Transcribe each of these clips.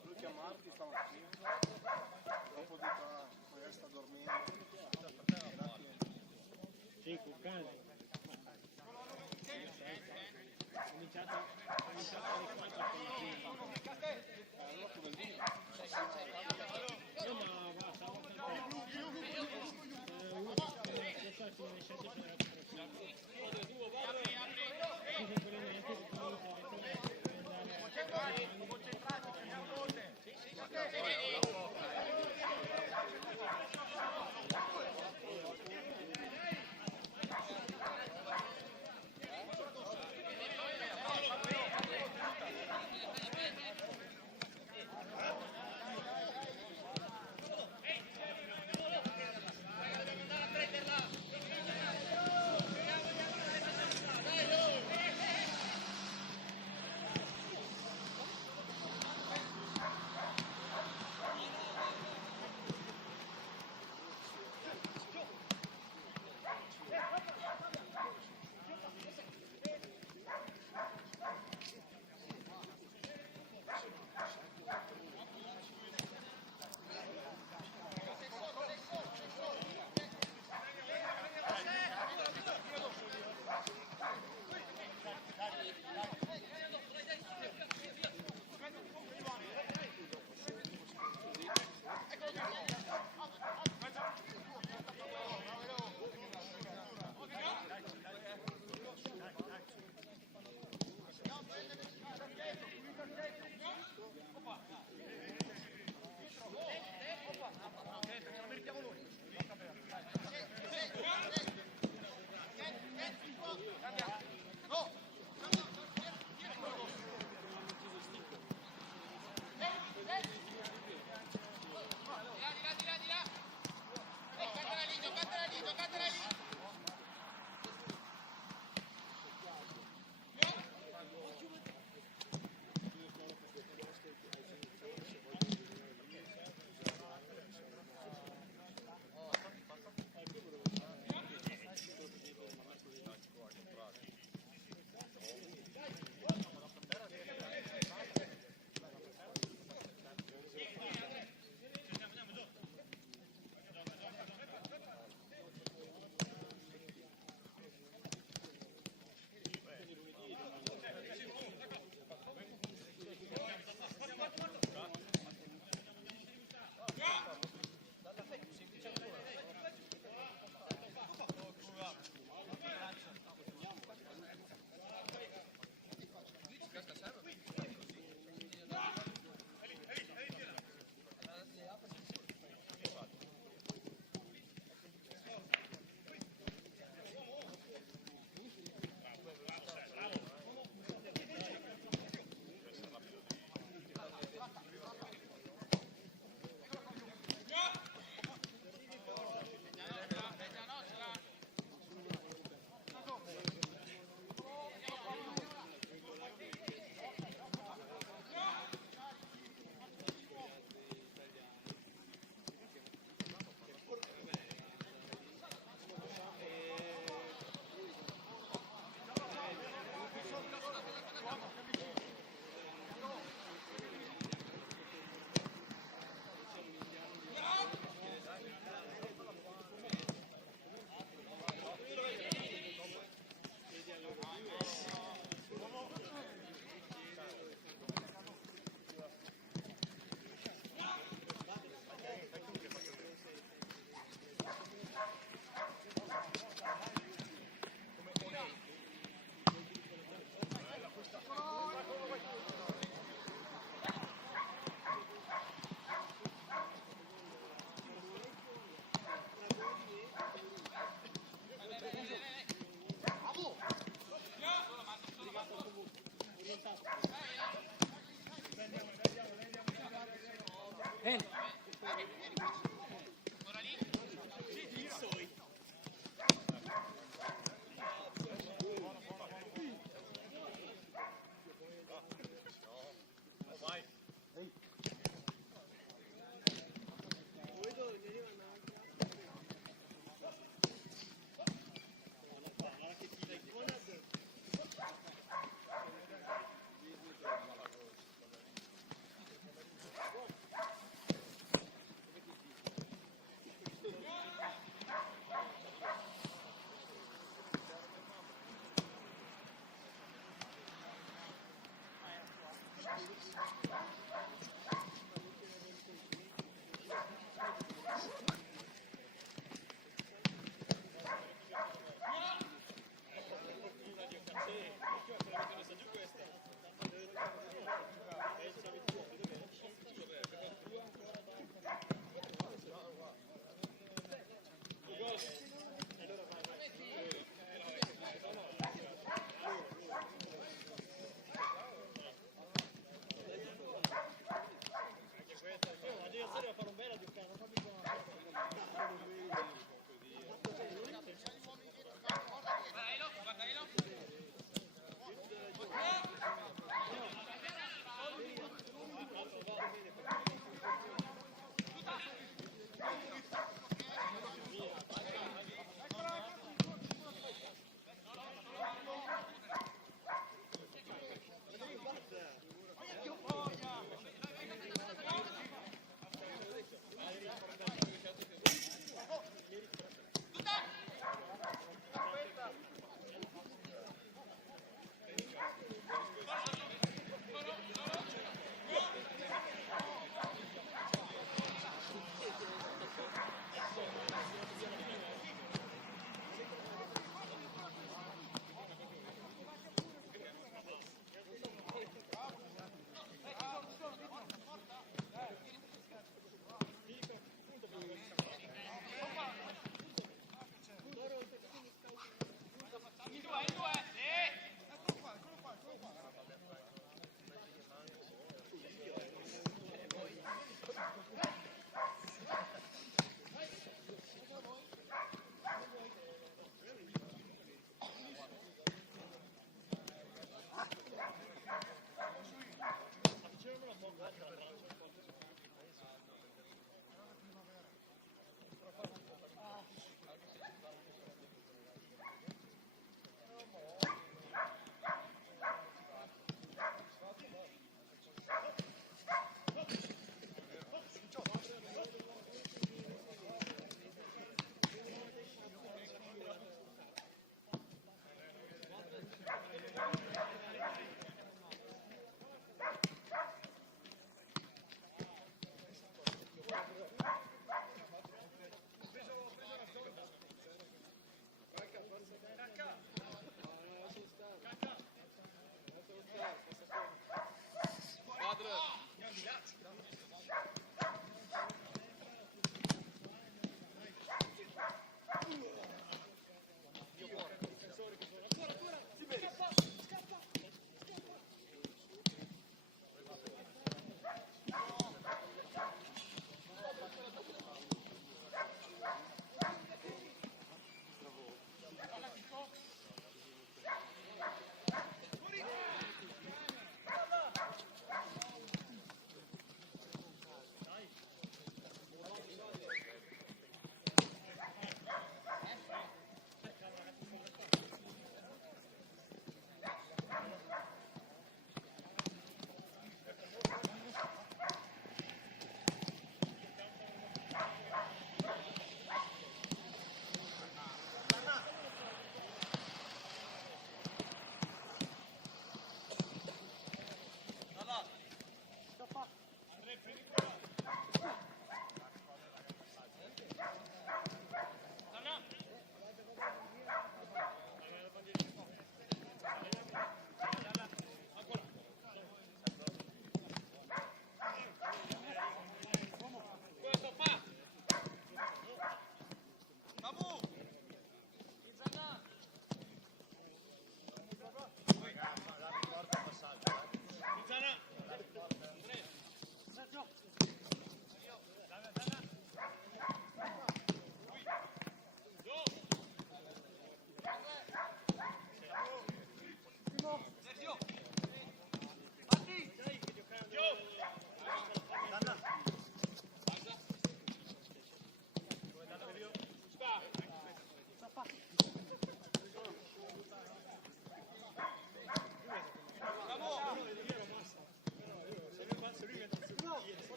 Volevo chiamarti stamattina, dopo di qua, magari sta dormendo. Sì, con calma. Ho cominciato alle 4 con il film. No, ma va, stavo cantando. Uno che sta alle 7 c'era la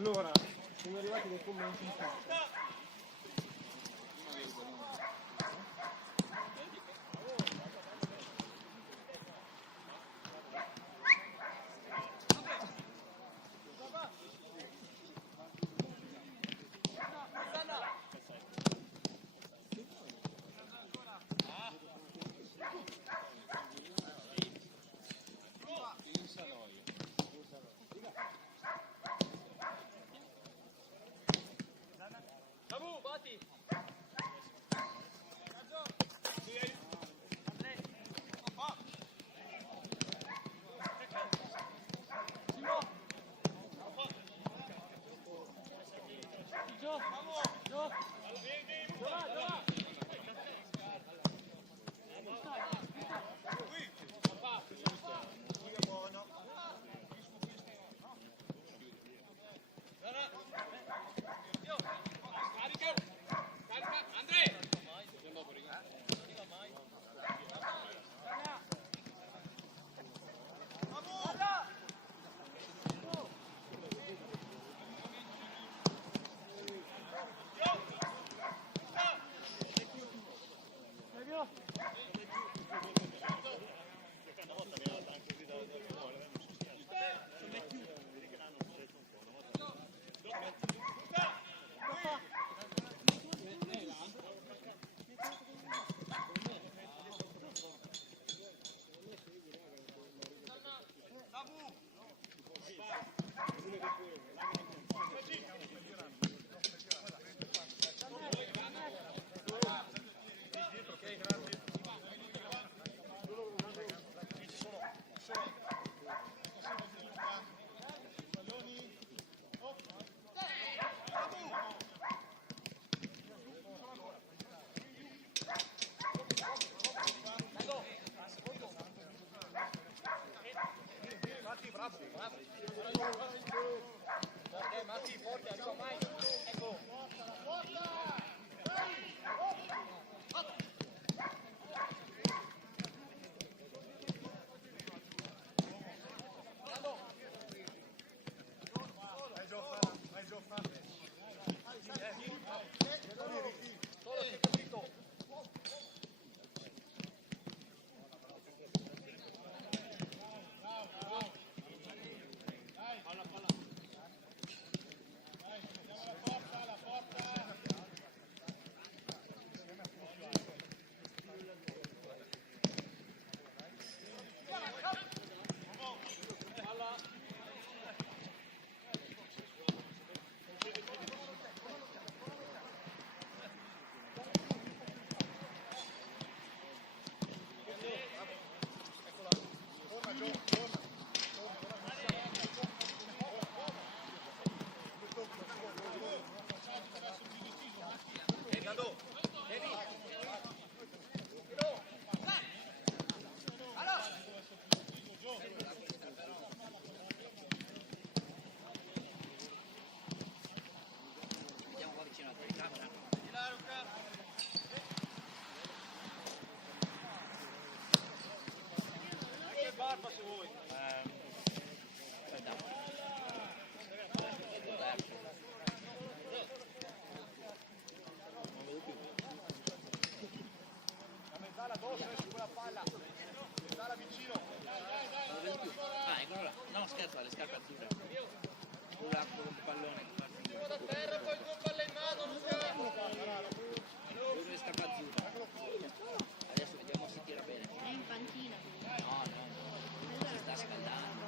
Allora, siamo arrivati dai commenti in chat. No, scherzo, le scarpe azzurre. Con un pallone. Da terra, poi due palle in mano, Luca! Le scarpe azzurre. Adesso vediamo se tira bene. È in panchina. No, si sta scaldando.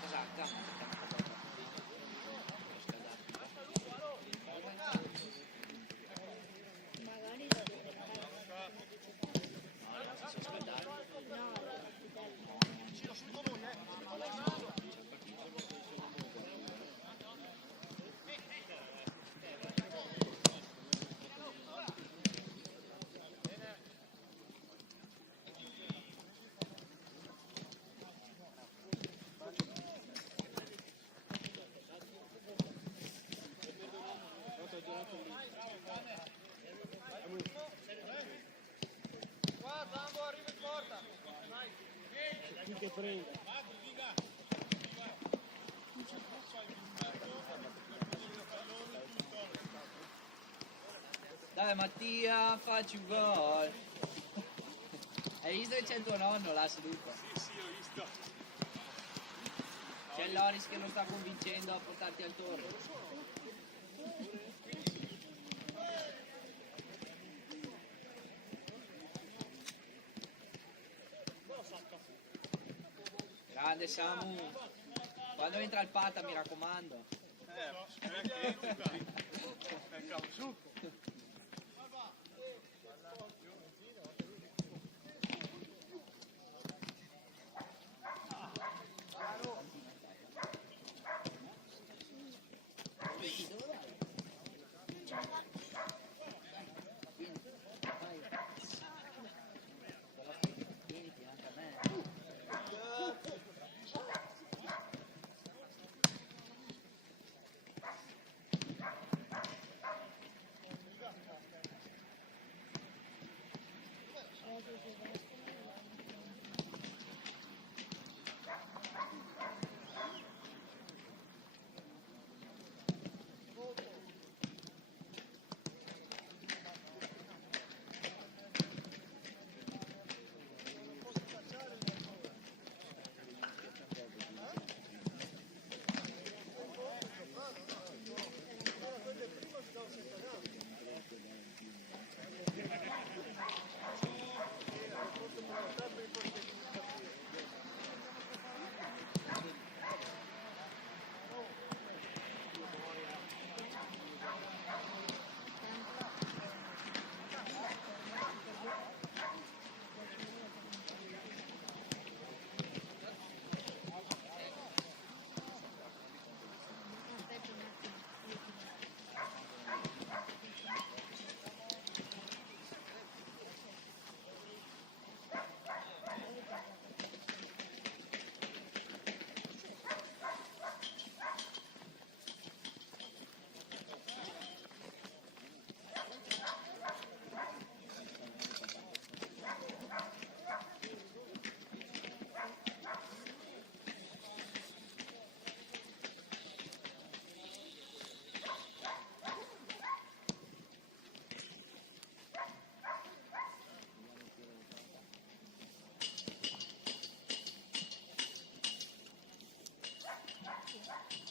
Cosa gamma? Magari No, non si sono scaldati. Guarda, Ambo, arriva in porta! Chi che prende? Dai Mattia, facci un gol. Hai visto che c'è il tuo nonno là seduto? Sì, ho visto. C'è Loris che lo sta convincendo a portarti al torno. Grande Samu. Quando entra il Pata mi raccomando. Che entri qui. Ecco, su.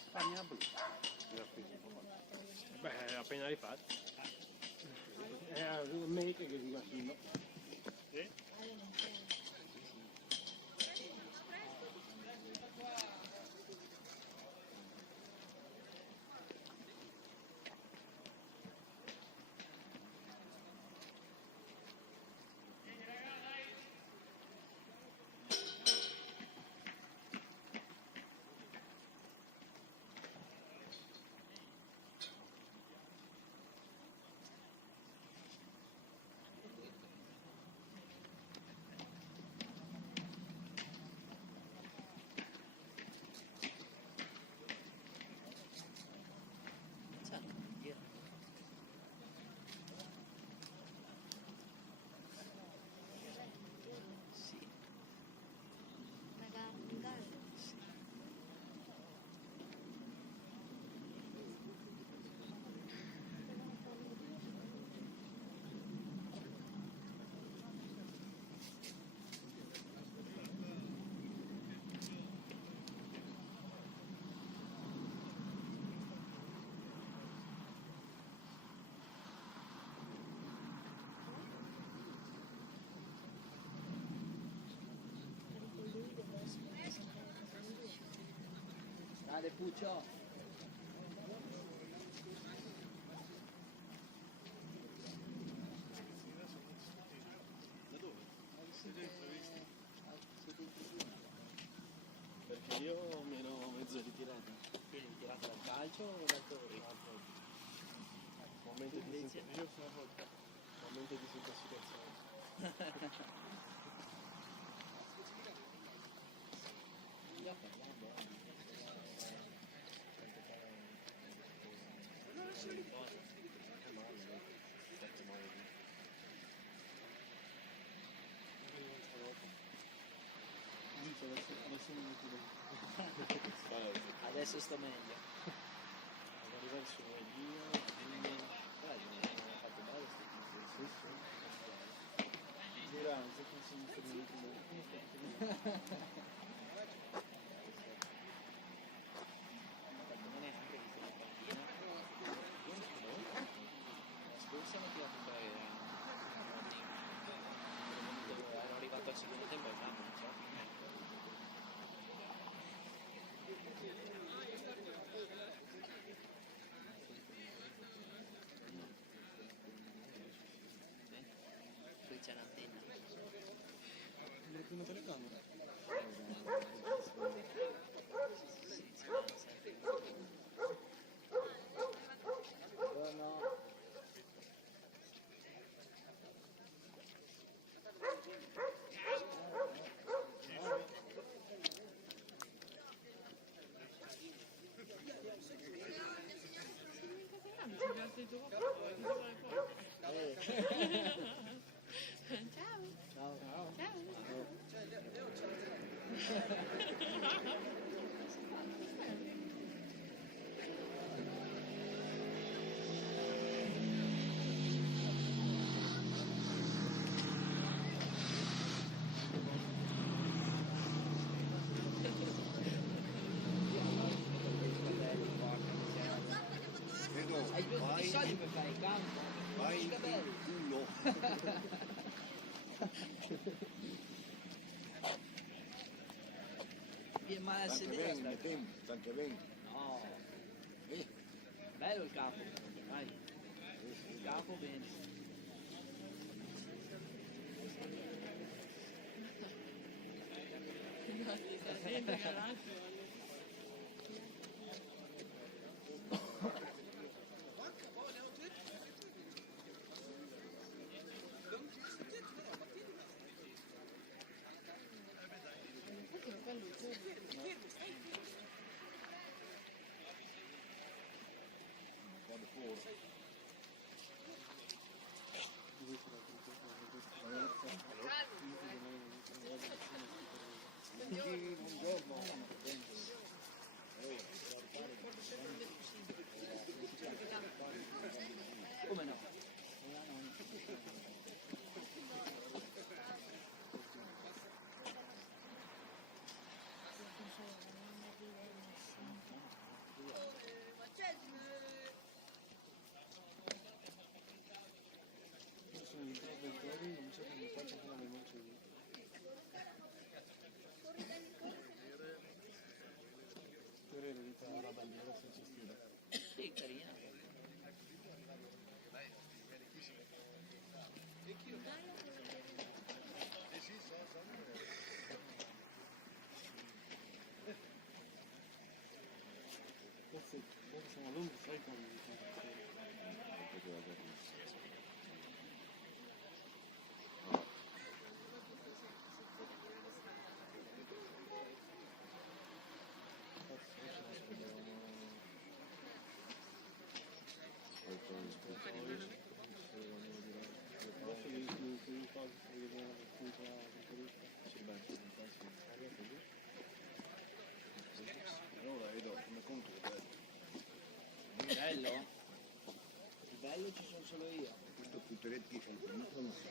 Spagna blu. Beh, appena rifatto. È un mese che si va fino. Grande Puccio. Perché io mi ero mezzo ritirato. Quindi tirata dal calcio o dal torno? Momento di disintossicazione. Adesso sto meglio. Ad arrivare su Dio, Guarda, non ho fatto male sti secondo tempo è un non so. Qui c'è un'antenna. La prima telecamera. Hai due i soldi per fare il campo. Vai in Scabelli. culo. Viene male a Tanto sedere. bene, sta- tempo, tanto bene. No, Eh, bello il capo. Vai. Il capo bene. vado fuori. Come no? Sono i produttori, non so come faccio con la memoria. Vorrei evitare la bandiera se ci stile. Sì, carina. Forse siamo a Londra, sai come allora vedo come conto Bello? Il bello ci sono solo io. questo Puteretti è il primo, non so.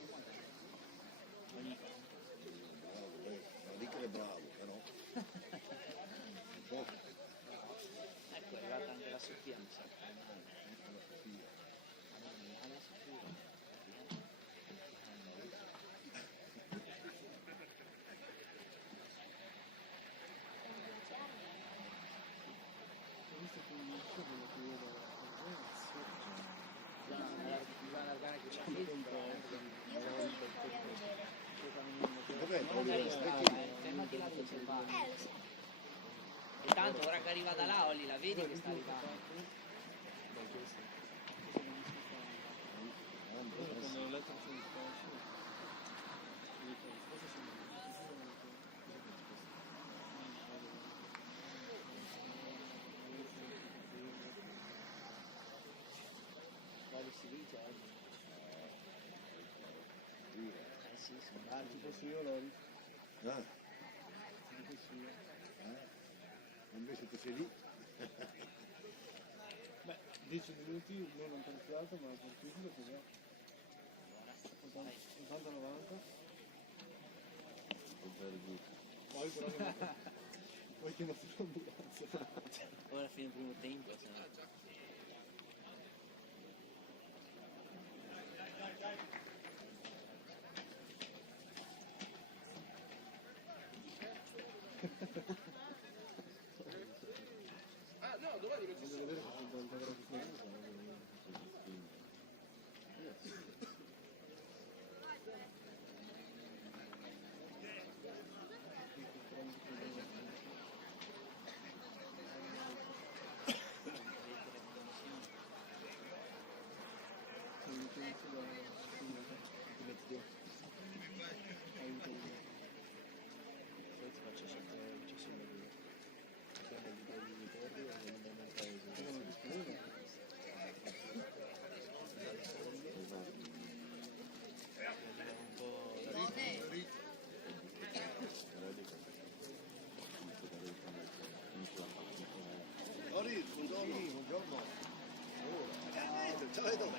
Bravo, non dico che è bravo, però un po'. Ecco, è arrivata anche la Sofia, mi sa. Alla Sofia. Ho visto che non so come ti vedo Mi va a allargare anche la Dov'è? fermati là dove c'è il bar. E tanto ora che arriva da là, Olli, la vedi che sta arrivando. Quando ho letto il calcio, cosa sono? Quale si dice oggi? Sì, sono bravi. Ci posso io, Lori? Ah, Ci posso io? invece tu sei lì? Beh, 10 minuti, non un terziato, ma per chiudere cos'è? 80-90. Poi però poi chiamato l'ambulanza. Ora fino al primo tempo, se no. Ori, buongiorno. Buongiorno. Ciao Edo.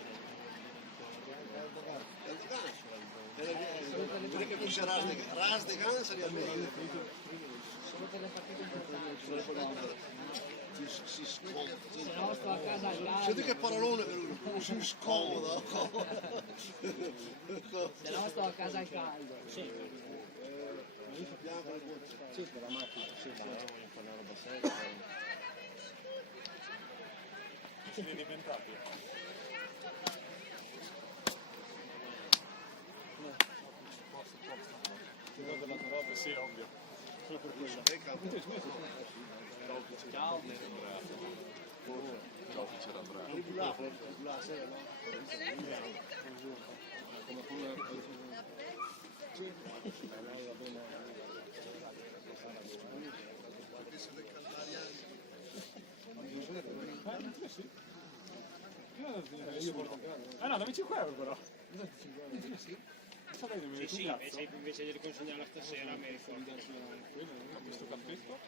Direi che fosse ras de gan sarebbe meglio. Solo per le partite importanti. Si scomoda. Se no sto a casa al caldo. Senti che parolone per lui, si scomoda. Se no sto a casa al caldo. Bianco le gocce. Sì, per la macchina, sì, sì. Voglio fare una roba seria. Siete diventati? Sì, ovvio. Solo per quello. Ciao. Ciao, c'era bravo. Ah no, dammi 5 euro però. Sì, invece di riconsegnarla stasera mi ricordo questo cappetto.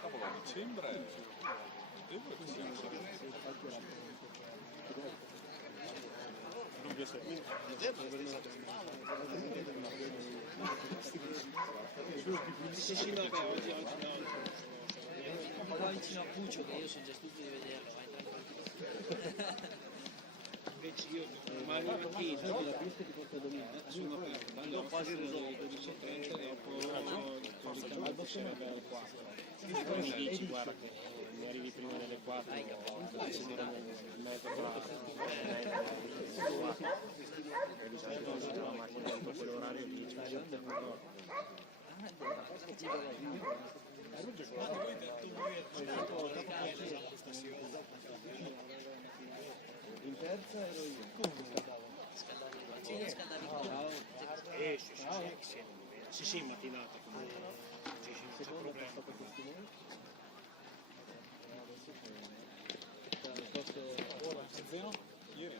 Cavolo, a dicembre non piace. Sì, vabbè, oggi no. Un po' vicino a Puccio che io sono già stufo di vederlo, vai tranquillo. Invece io domani mattina la pista ti porta domani, sono aperto, quando quasi le 12:30 dopo al bossone alle 4. Poi mi dici guarda che mi arrivi prima delle 4, se non il mezzo la macchina dentro quell'orario lì. In terza ero io. Sì, mattinata comunque. Sì, Secondo è stato testimone. Zeno? Ieri.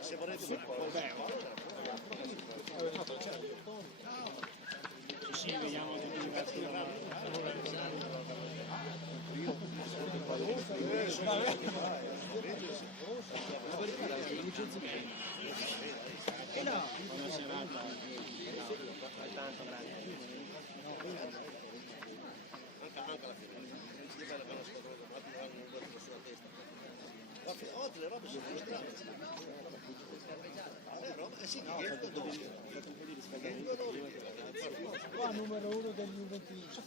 Se vorrete sì, vediamo una serata tanto grande. Anche la fine. Non ci deve avere la squadra, ma ti hanno un po' sulla testa. Oggi le robe sono strane. Sì, Qua numero 1 del Juventus.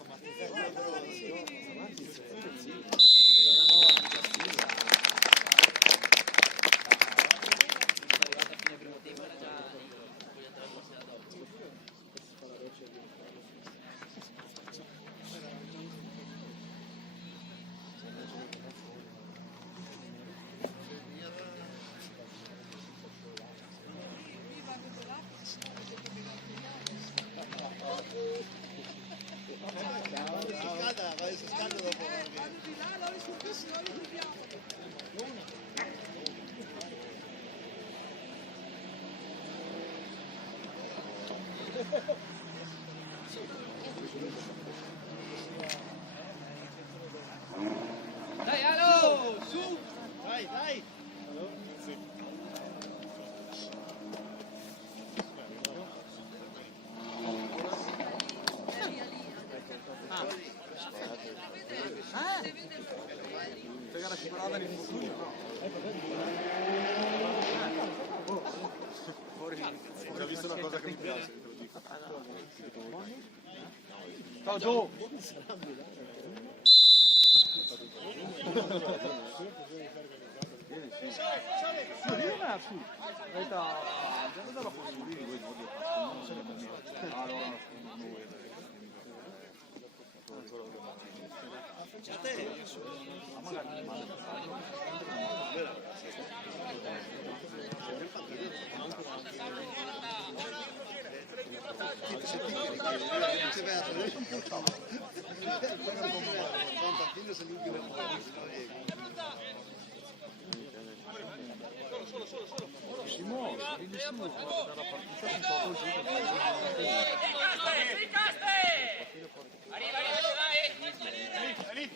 Arrivato a fine primo tempo era già lì, voglio andare a sera dopo. si scalda dopo. Vado di là, allora subito se no li dobbiamo. Dai, Alo, su! Dai, dai! Deve Sparata di fortuna, no? Ho già visto una cosa che mi piace, te lo dico. Ciao Gio!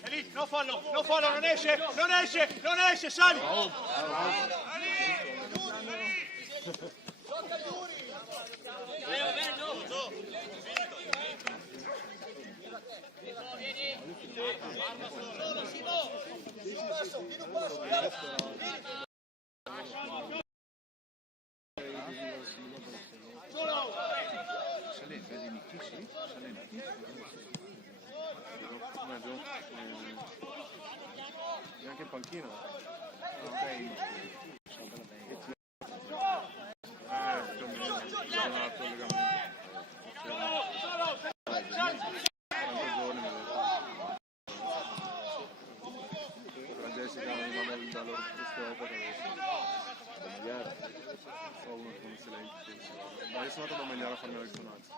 È lì, non fallo, non esce, sali! Neanche in panchina. Jessica non da loro so uno come se lei ma io sono andato a Magliara a farmi la risonanza.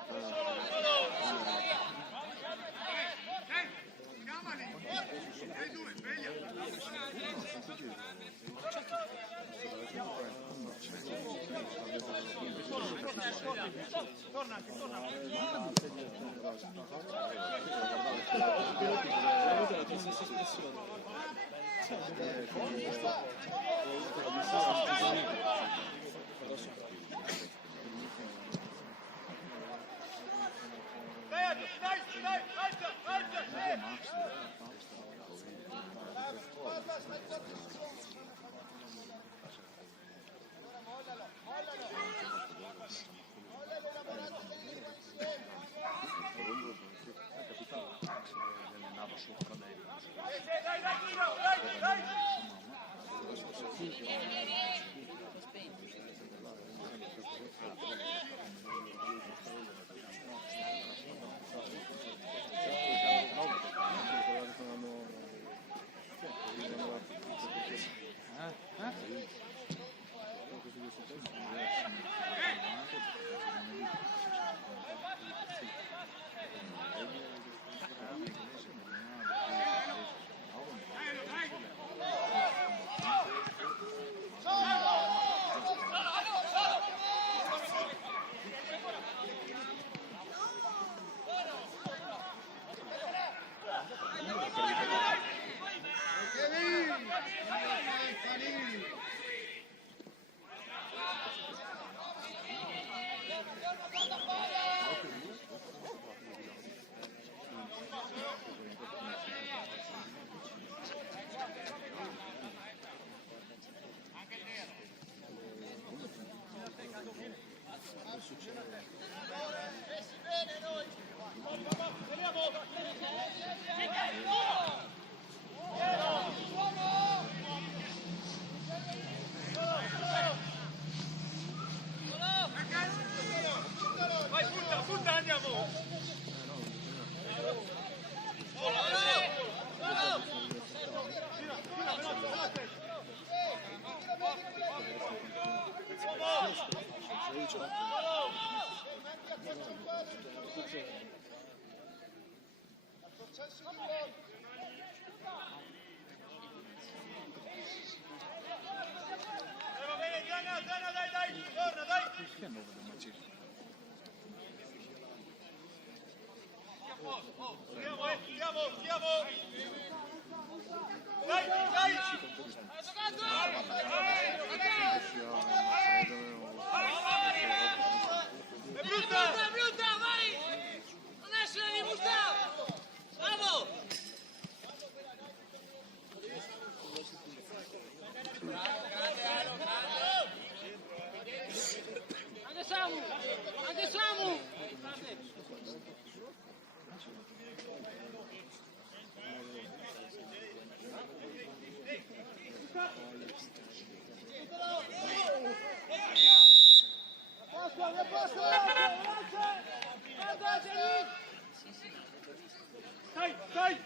Dai!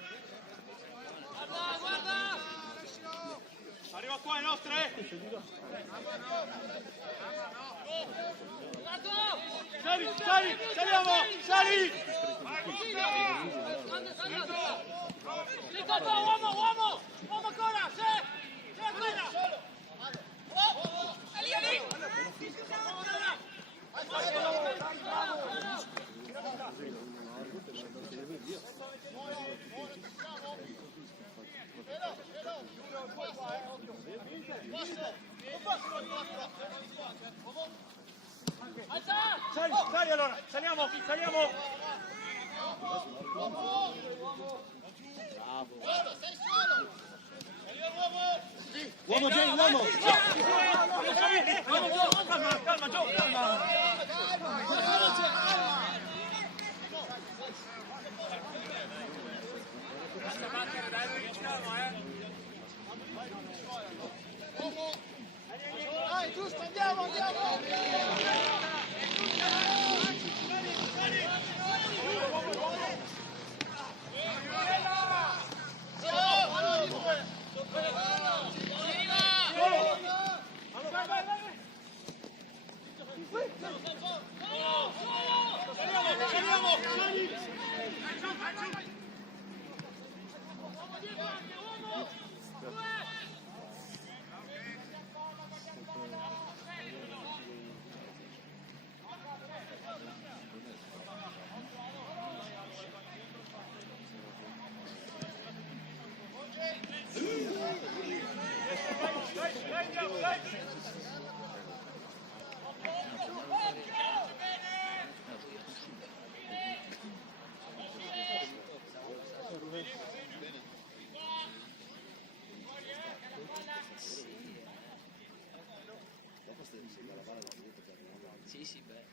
Guarda! Arriva qua, i nostri! Saliamo! Sali! Uomo ancora! C'è ancora! Lì! Sali allora, saliamo! Uomo, Jay, uomo! Calma, Gio, calma! Dai, giusto, andiamo! Sì, beh.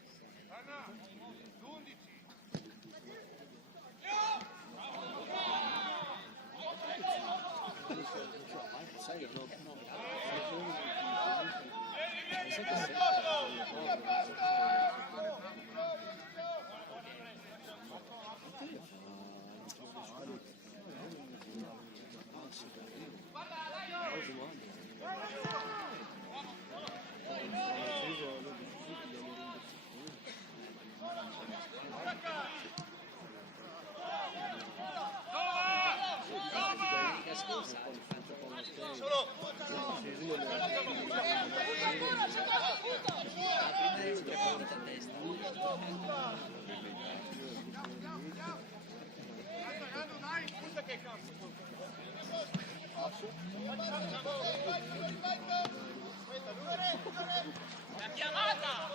La chiamata!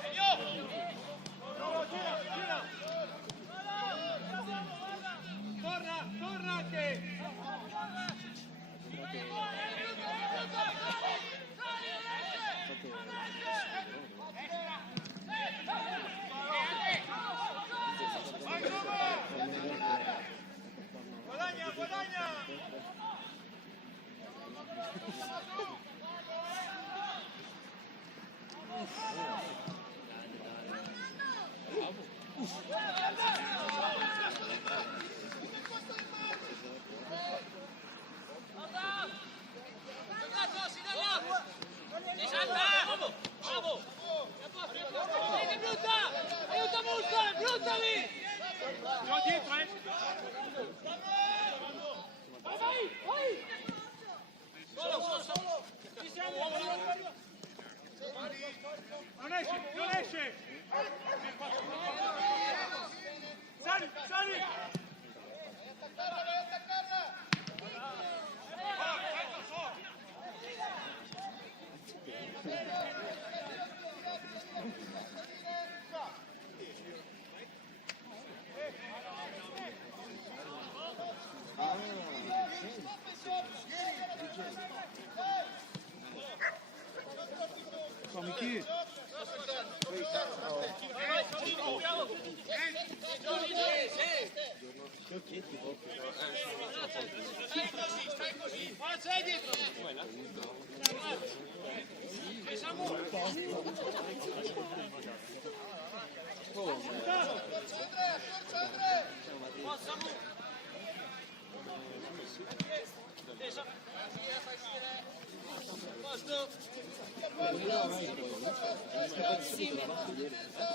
Torna anche! Guadagna! Aiuta Multa, bruttali! Sono dietro, Vai! Solo! Ci siamo! Non esce! Sali! Miki. Stai così! Sei dietro!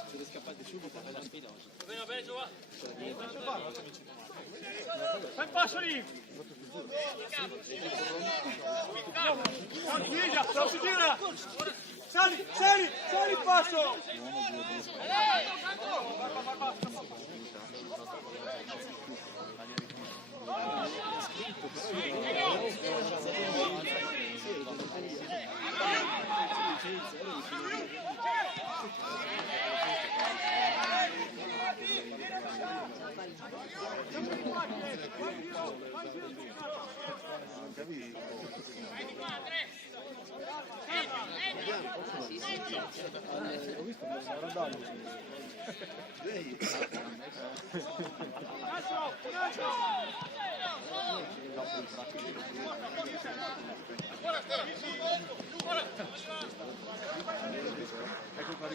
Siete scappati subito per la spidosa. Fai un passo lì! Non si gira! Sali, sali, sali il passo! Ho visto che stava andando. Lei. Ecco qua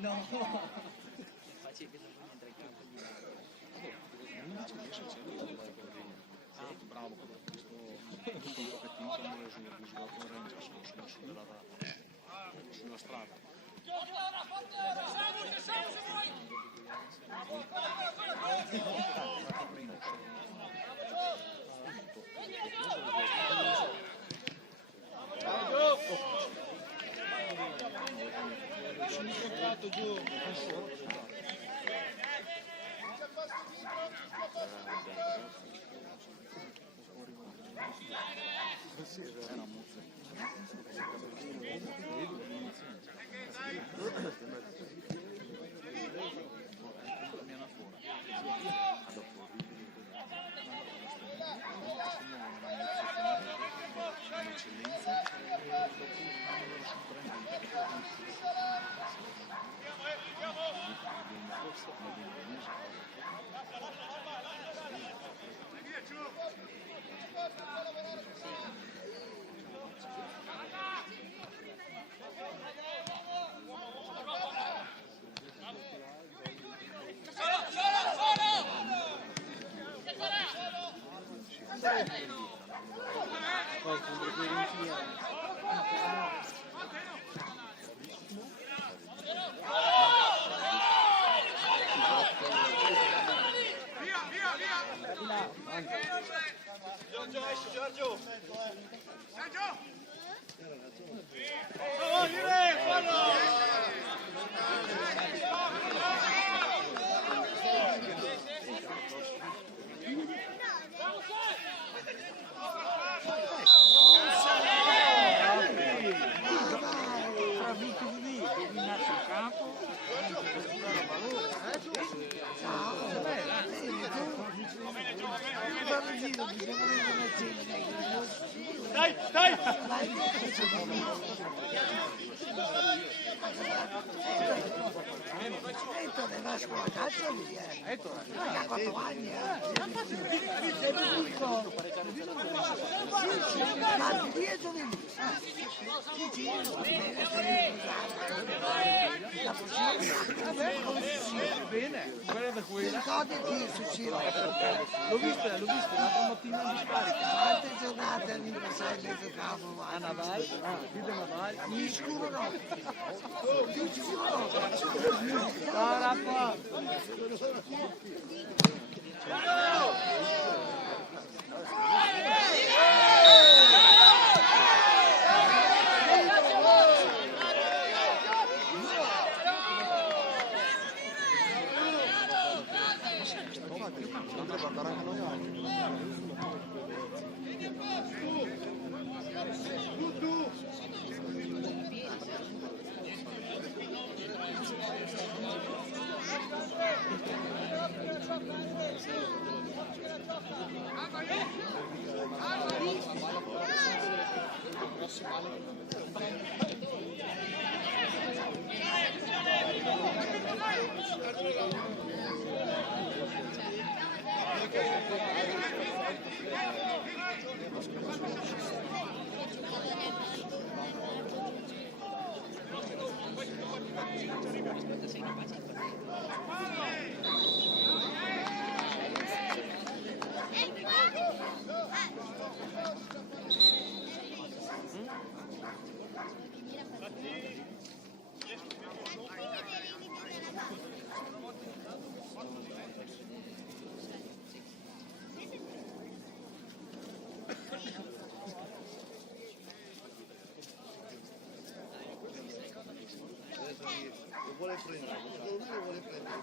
No! Facile che non entra in campo di bravo, questo un pochettino quando è sviluppato in Rangers sulla strada. Giorgio! Dai, dai! Ettore va a scuola, cazzo lì, Ettore, ha 4 anni, sei più piccolo. Guardi, dietro di lì. Bene, guarda qui. Ricordati su Ciro. L'ho vista l'altra mattina in discarica. Quante giornate all'anniversario che giocavo? A Navale, vide Navale. Mi scuro no. Mi scuro no. Ciao Raffa. Lo vuole prendere, lo vuole prendere.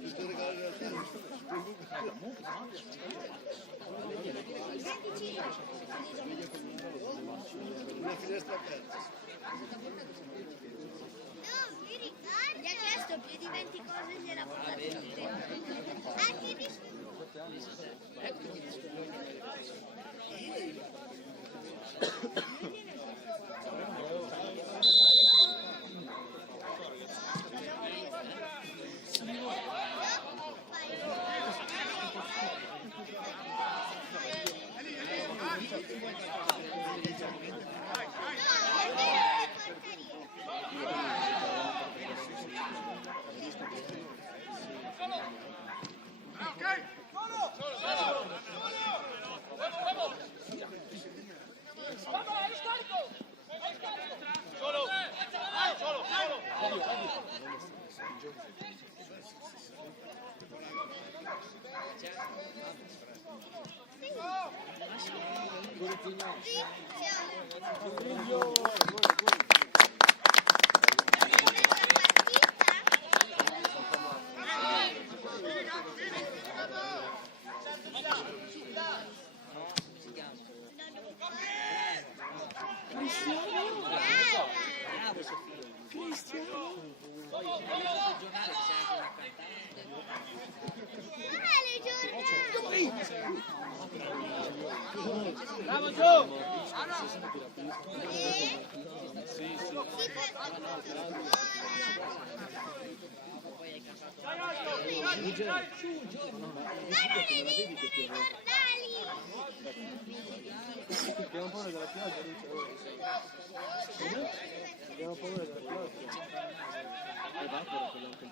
Questo regalo della terra. Una finestra aperta. Gli ha chiesto più di 20 cose gliela porta tutte. Anche di Bravo Gio! Abbiamo paura della pioggia, abbiamo paura della pioggia. Evapora quella che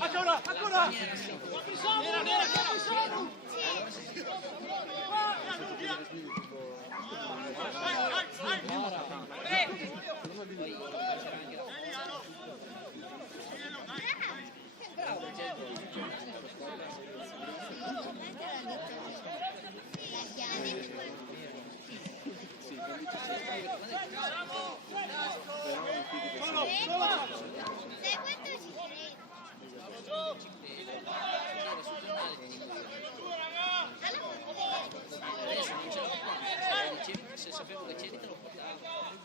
Ancora! Ancora! Se sapevo che c'eri te lo portavo.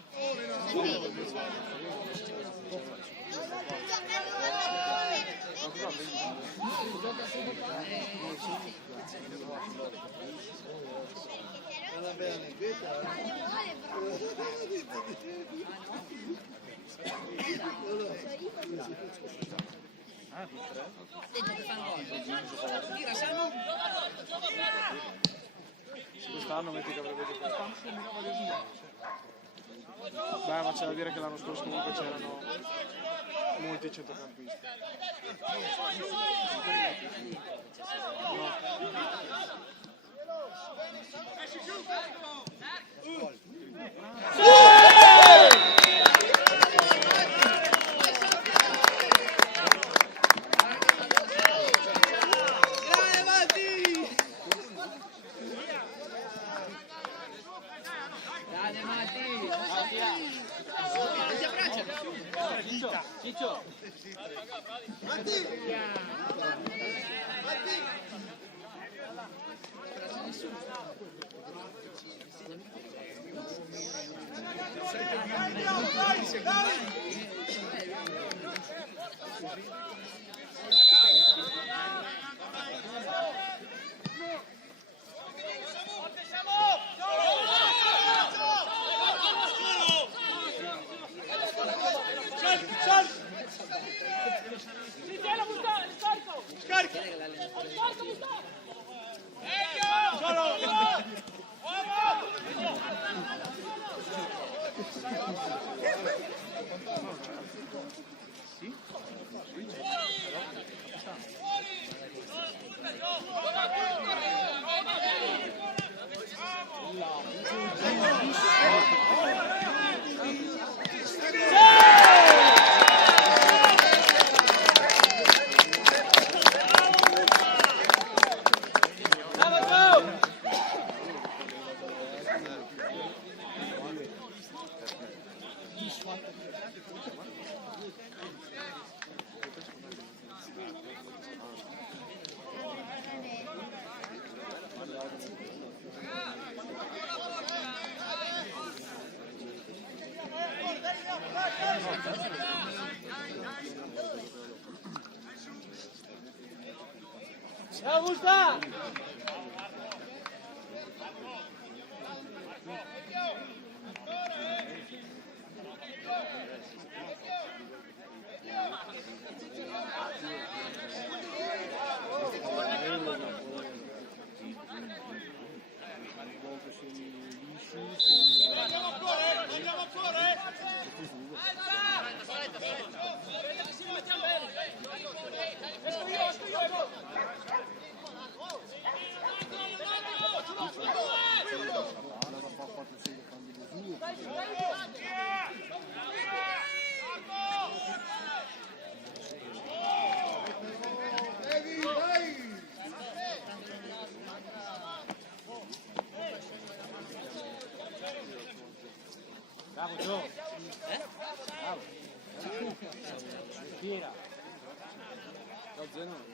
Non è bene, questa quest'anno metti che avrebbe giocato. Beh, ma c'è da dire che l'anno scorso comunque c'erano molti centrocampisti. No, Bravo Gio. Bravo. Tira. No, Zenone.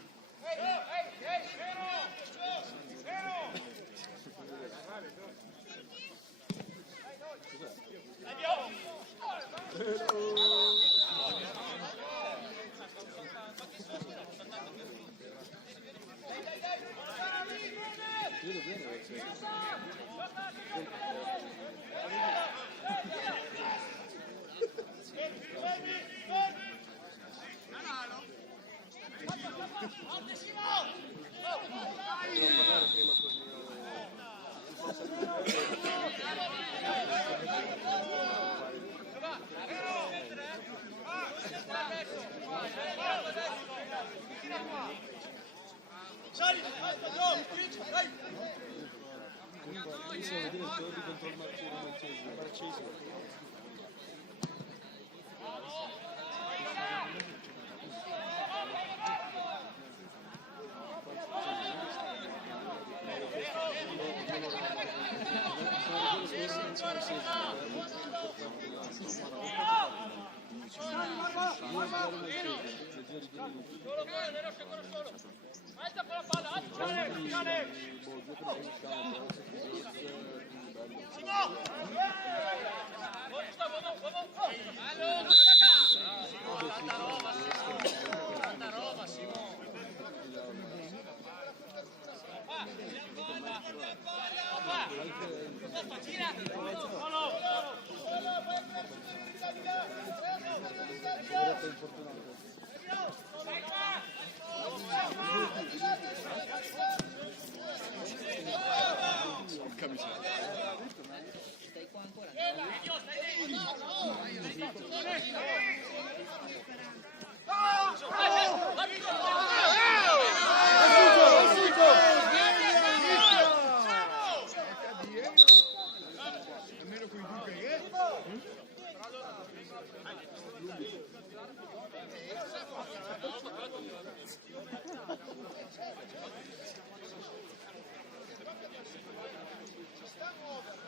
Stai qua ancora?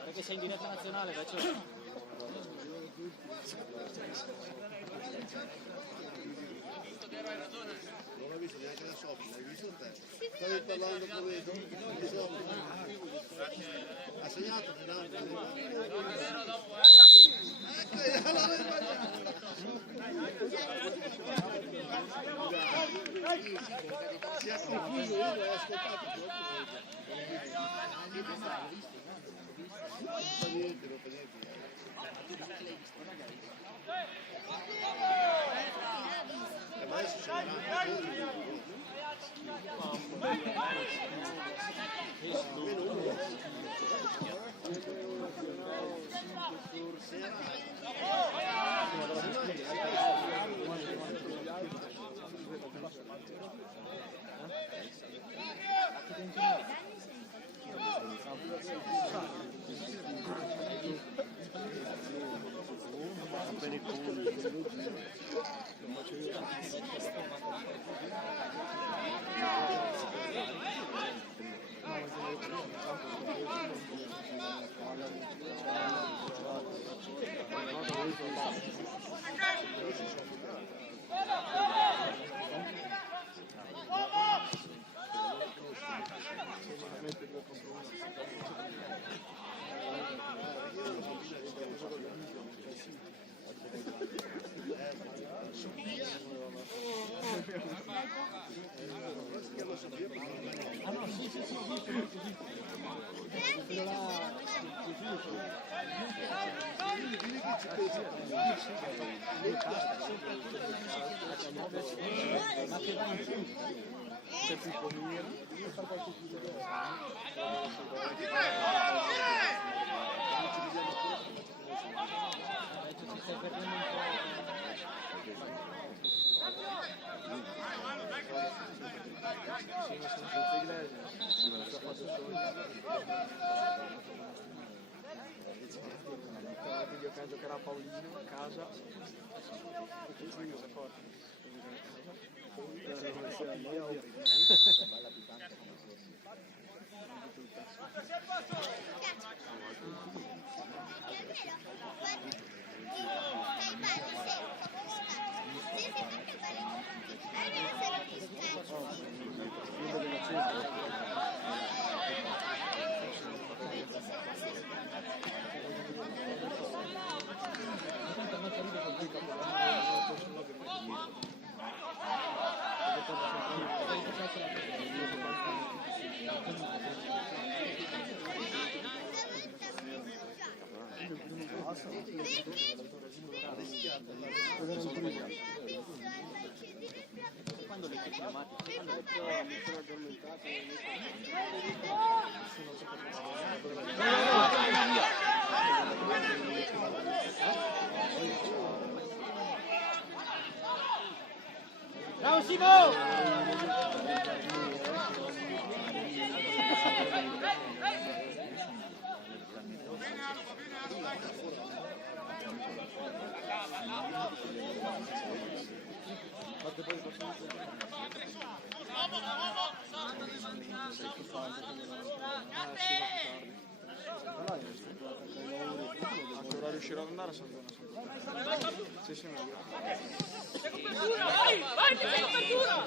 Perché sei in diretta nazionale, invece. Non l'ho visto neanche da sopra, l'hai visto te? Stavi parlando con le di sopra. Ha segnato Fernando. Si è confuso, io l'ho ascoltato troppo. Non fa niente, non fa niente. Ma adesso sono giocherà Paolino a casa. Bravo Simo! Ancora riuscirò ad andare a San Zona? Sì, sì, Vai, vai, ti fai l'apertura!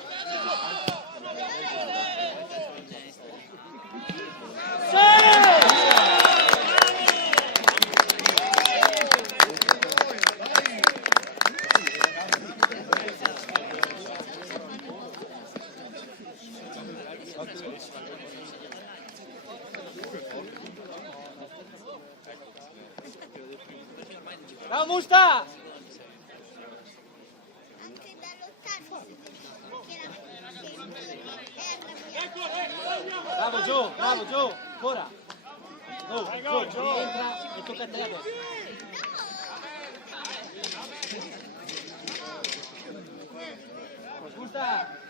Bravo Musta! Anche dall'80 Bravo Gio, ancora! Oh, Gio, entra e tocca a te la cosa. Musta!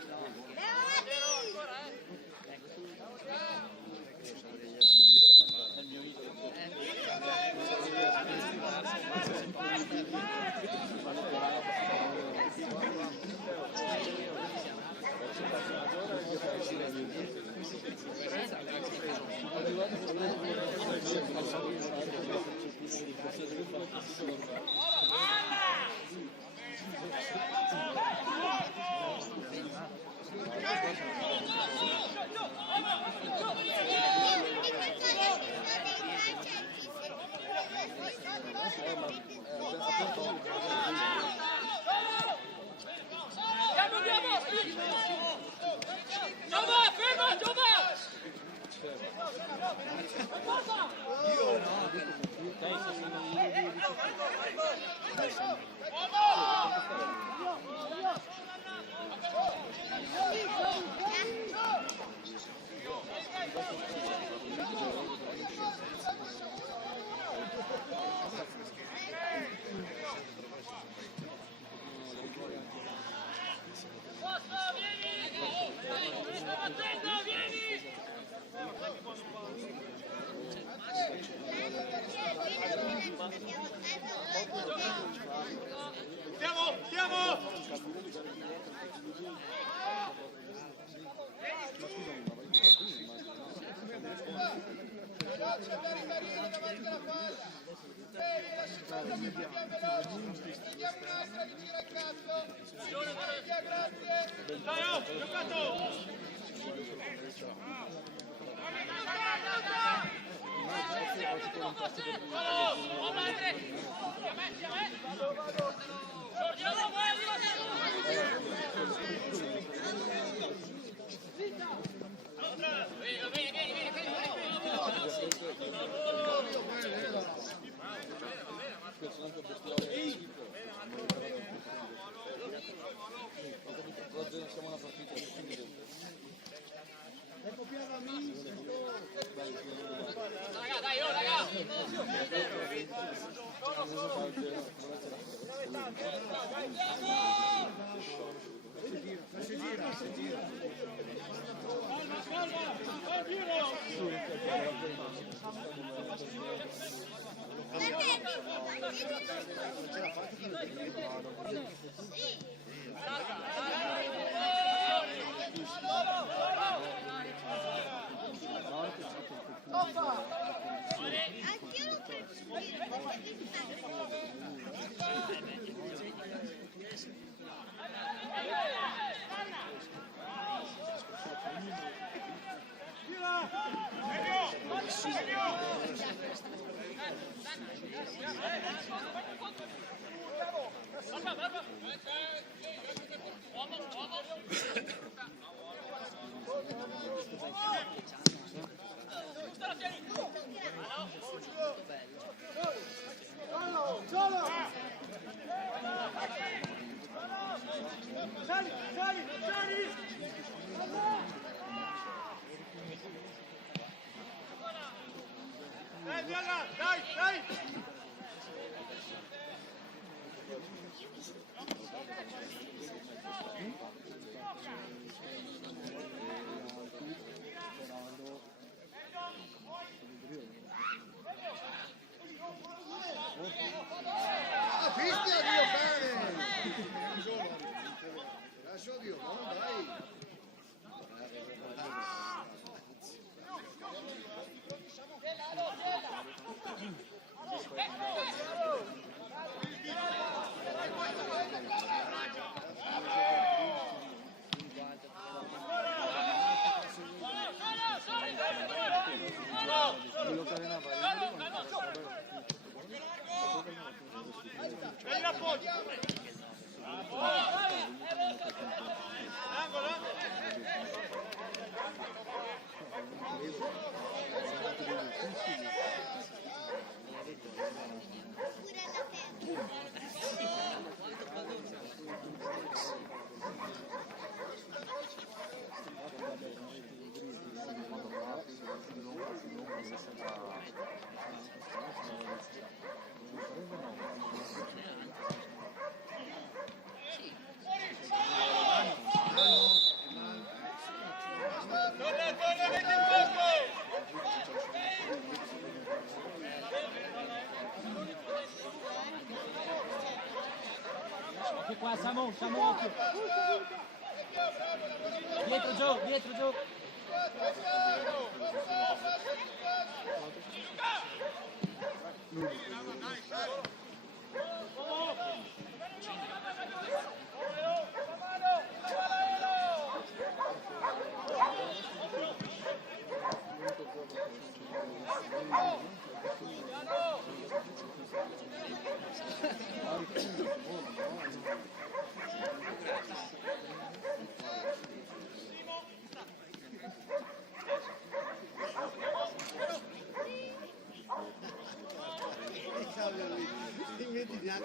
Anch'io lo penso, Fischia Dio bene! Lascio Dio, no dai! Occhio qua, Samu, occhio. Dietro Gio.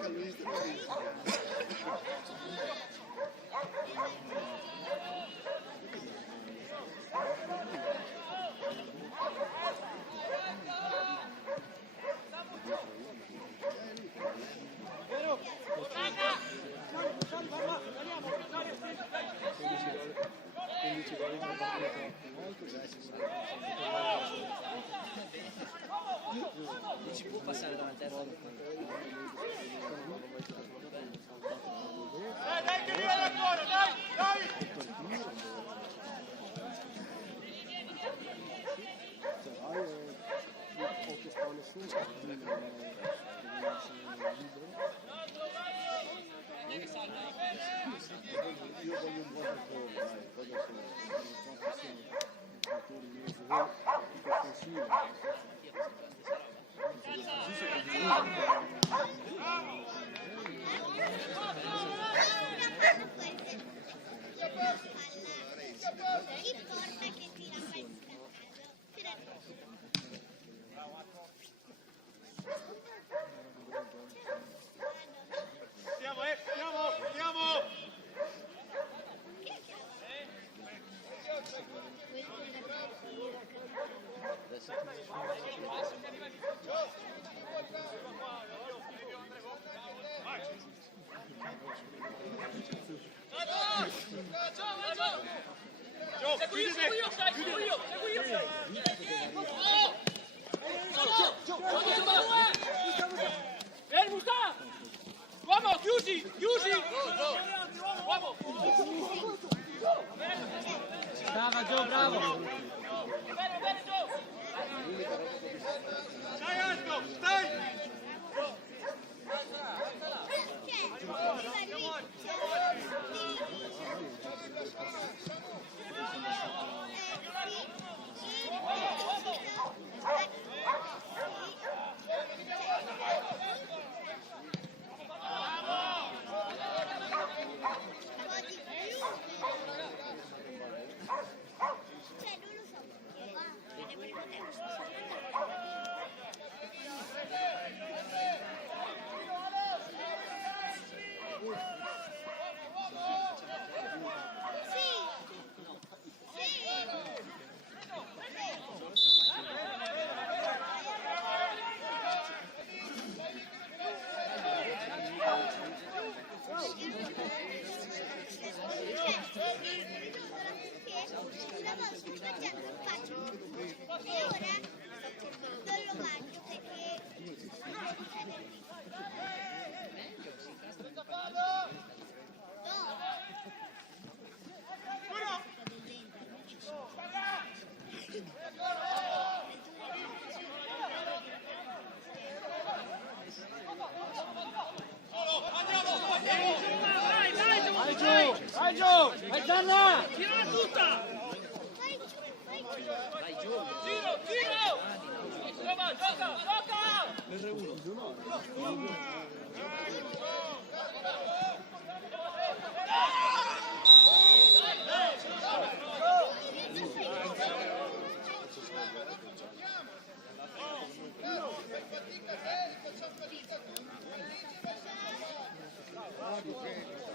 calunista bellissimo. Non ci può passare davanti a Roma. Dai, che arriva ancora, dai! Poche spalle su, io voglio un buon ancora, dai, poi adesso non so se siano giocatori offensivi. Chi porta che tira poi scannato? Andiamo, andiamo! Seguo io! Fermo, sta! Uomo, chiusi! Uomo! Brava Gio, bravo! Bene, Gio! Stai alto, stai! Vai Gio! Vai Zanna! Tirala tutta! Vai giù! Giro! Gioca!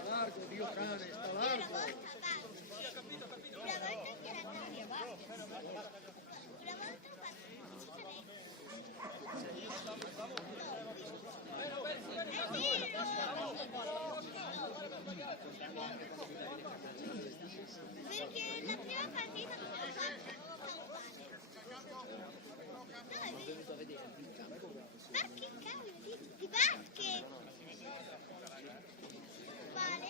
Largo, Dio cane, sta largo. Una volta che era una volta perché la prima partita non l'ho fatta ma che cavolo di basket vale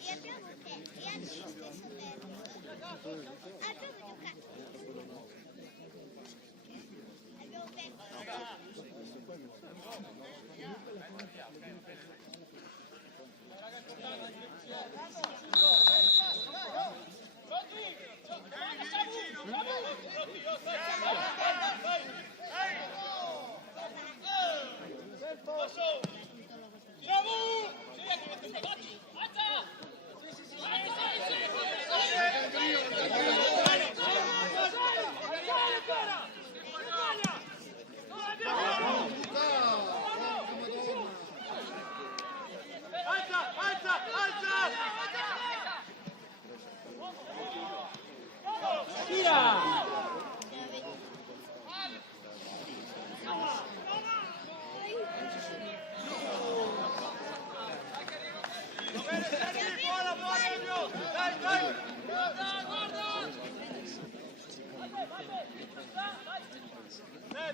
e abbiamo te e hanno lo stesso tempo abbiamo giocato abbiamo perso Vai!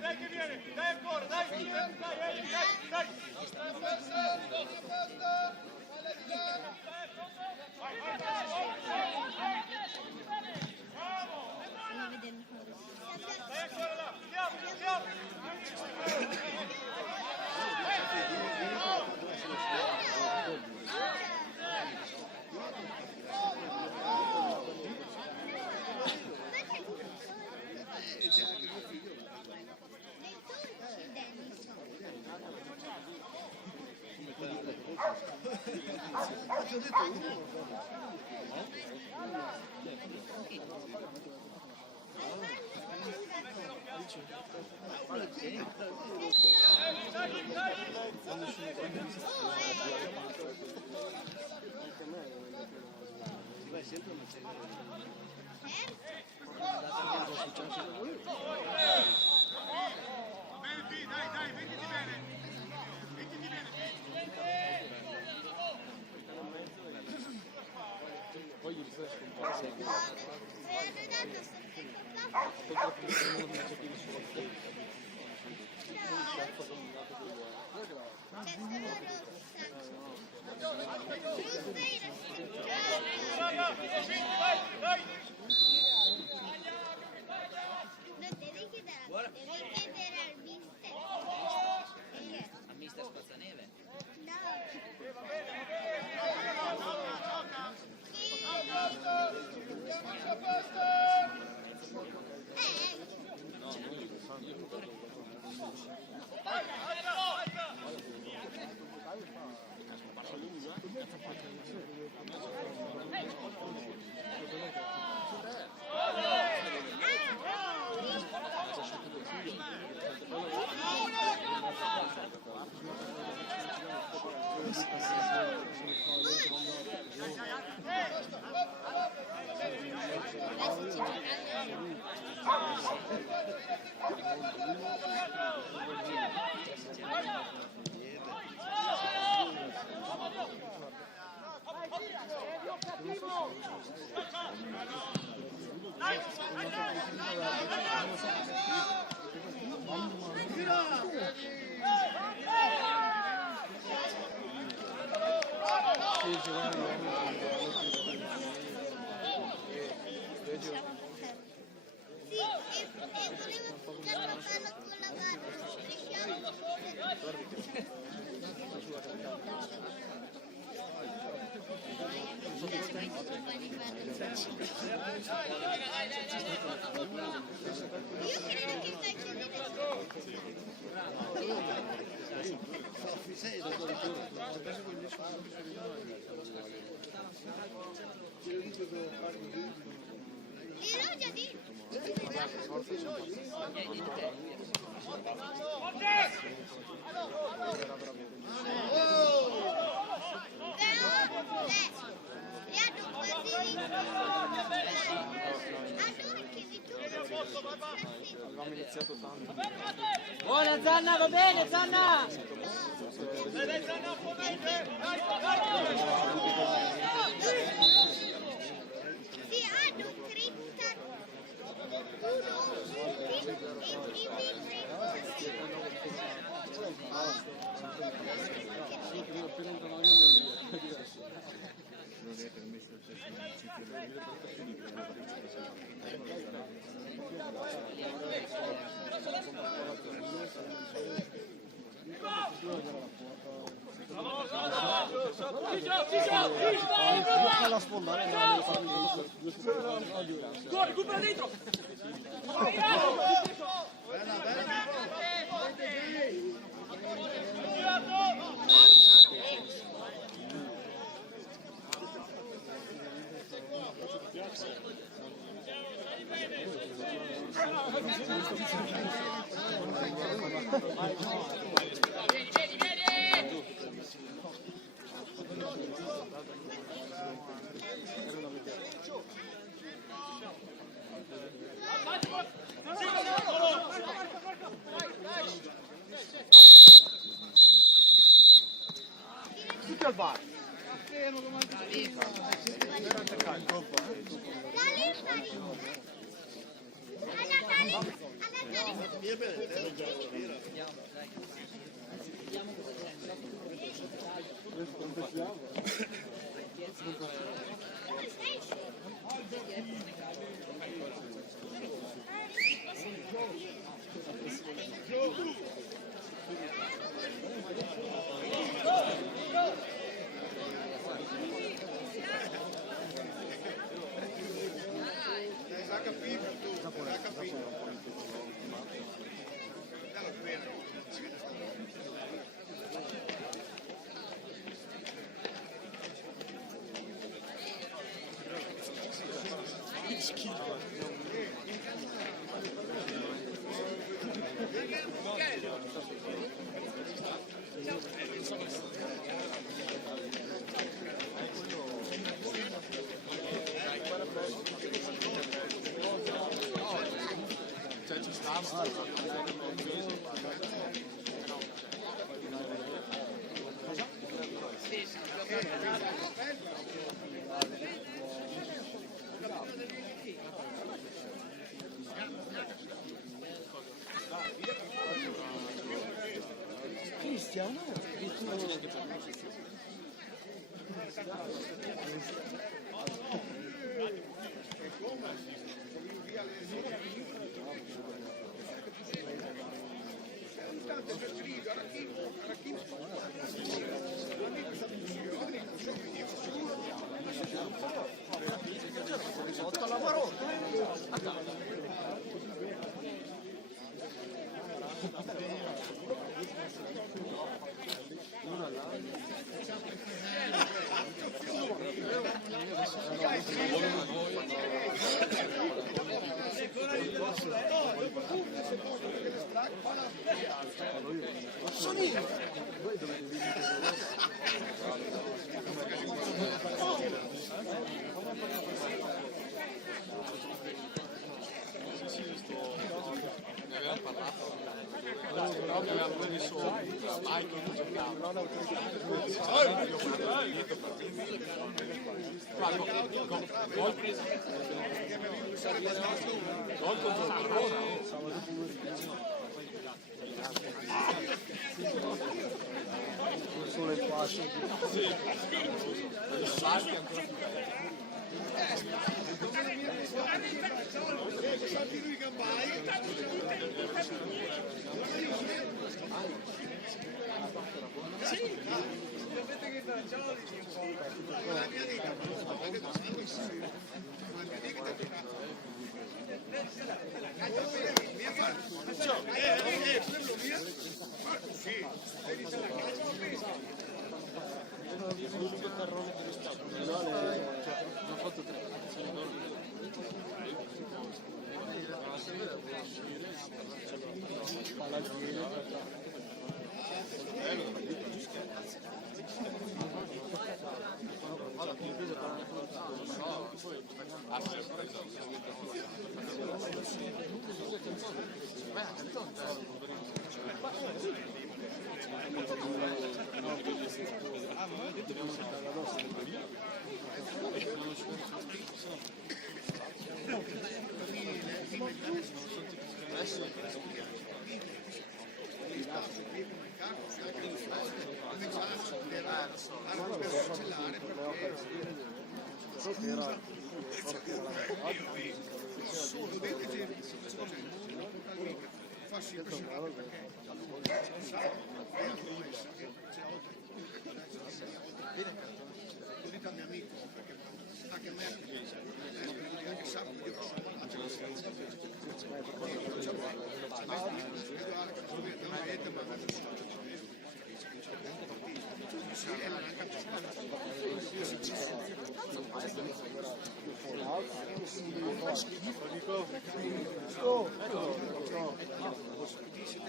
Dai che viene, dai ancora, dai, dai. A mister Spazzaneve. Buona Zanna, va bene Zanna! Dai Zanna, un po' meglio! Sì, hanno 30 alla sfondare Recupera dentro! Cristiano? Sotto la marota. Solo il passo.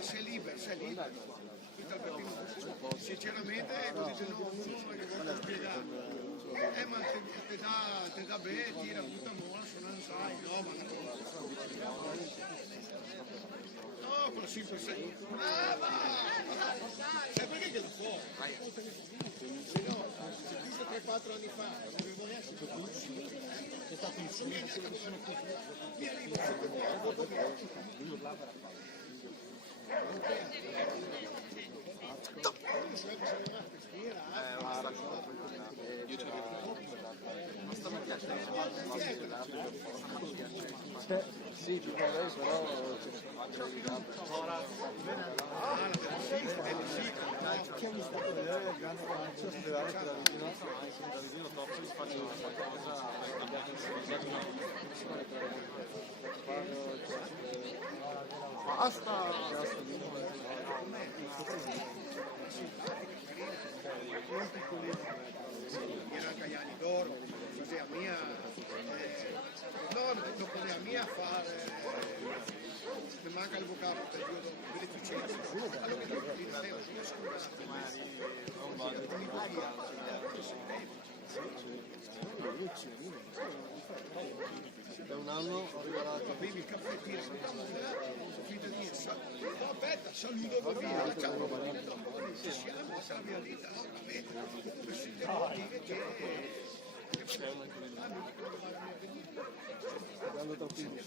Sei libero. Sinceramente così se no uno che vuole spiegare. Ma te dà bene, tira tutta mola, se non sai, no, ma no, con 5 6. Sai perché che lo può? 4 anni fa, dovevo essere c'è stato un silenzio, mi arriva dopo sì, più con lei, però chi ha visto vedere il grande commercio ospedale che da vicino, da vicino top si faccia qualcosa basta era anche agli anni d'oro, così a mia no, dopo a mia fare mi manca il vocabolo per dire beneficenza, allora mi dicevo, io da un anno arriverà bevi il caffettino, finita di no, aspetta, saluto, va via, ciao, ci siamo, questa è la mia vita, dando tranquillo.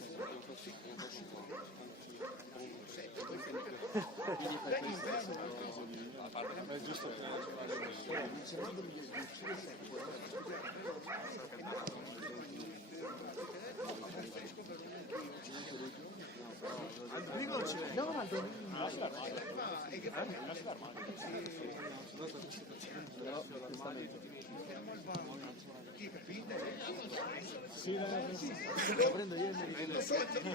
È giusto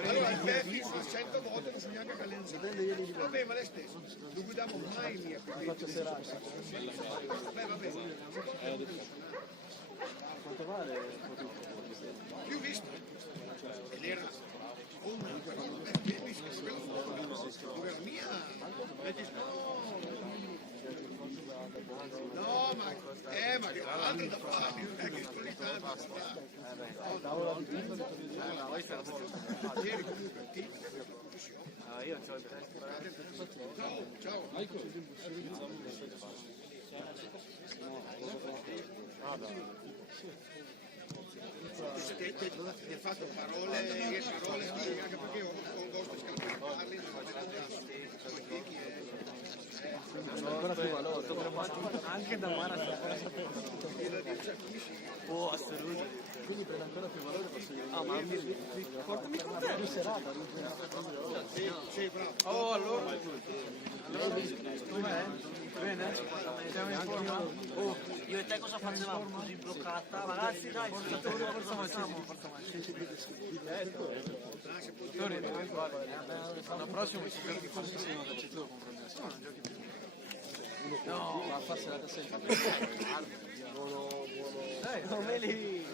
allora il Befi fa 100 volte che bisogna anche calenzare. Vabbè, ma lei stesso non guidiamo mai mia faccio serata. vabbè. Quanto vale? Più visto. Ed era dove era mia. No, ma che altro da fare, che sto lì tanto. Ieri comunque, io c'ho il testo. ciao. Mi ha fatto parole, anche perché ho costo scalpelli, ancora più valore. Anche da Mara oh, assolutamente. Quindi prende ancora più valore posso dire. Ah, ma portami con te. Più serata, sì, bravo. Oh, allora. Com'è? Bene? Siamo in forma? Oh, io e te cosa facevamo? Così bloccata? Ragazzi, dai, forza facciamo. L'anno prossimo ci giochi forse sei una calciatore compromesso. Non giochi più. No, ma fa serata sempre. dai, non me li...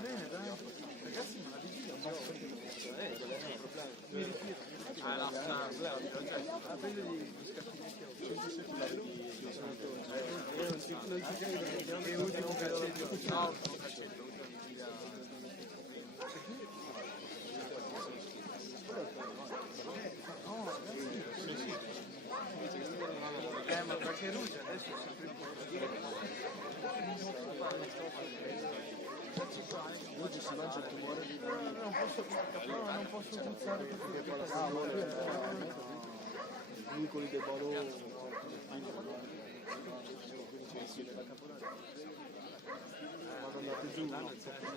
Bene, dai. Ragazzi, ma la vigilia è un basso di mi ritiro. Ah, la prendo di è ultimo calcetto. No, ma perché Ruggio adesso è sempre Oggi si mangia il tumore di non posso pensare perché i vincoli del balone vado andati giù.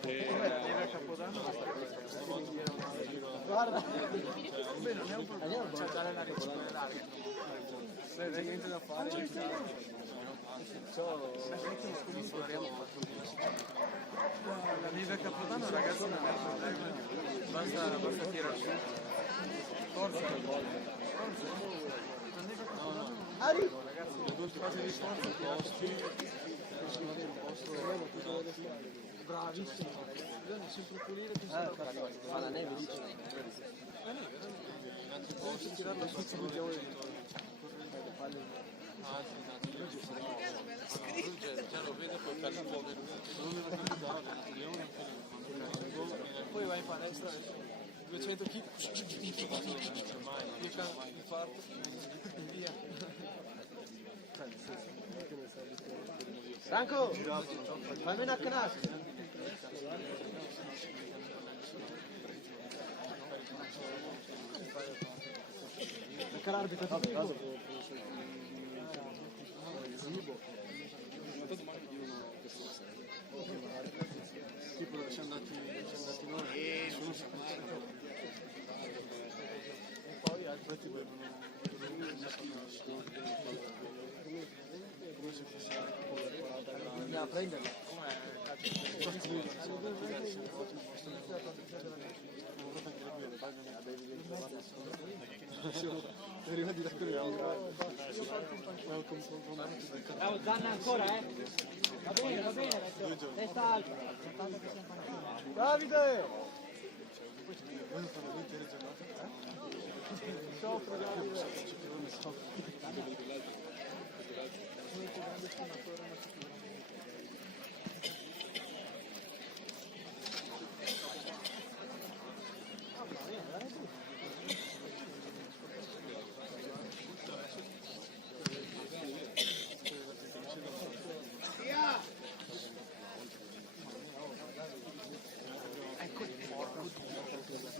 Neve a Capodanno Guarda, beh, non è un problema, c'è già la riciclare. Non c'è niente da fare. La neve a Capodanno, ragazzi, non è un problema. Basta tirare su. Forza. La neve a Capodanno, ragazzi, le due fasi di forza bravissimo. Bisogna sempre pulire che fa la neve dice. la neve, posso tirarla su come mettiamo dentro. Poi vai in palestra 200 kg infarto via. Franco, fammi una canasta. Perché l'arbitro fa tipo siamo andati noi, nessuno sa mai. E poi altri volevano come se fosse a prenderla. arriva di là con le Bravo Zanna ancora, eh? Va bene, testa alta. Davide! Soffro Davide.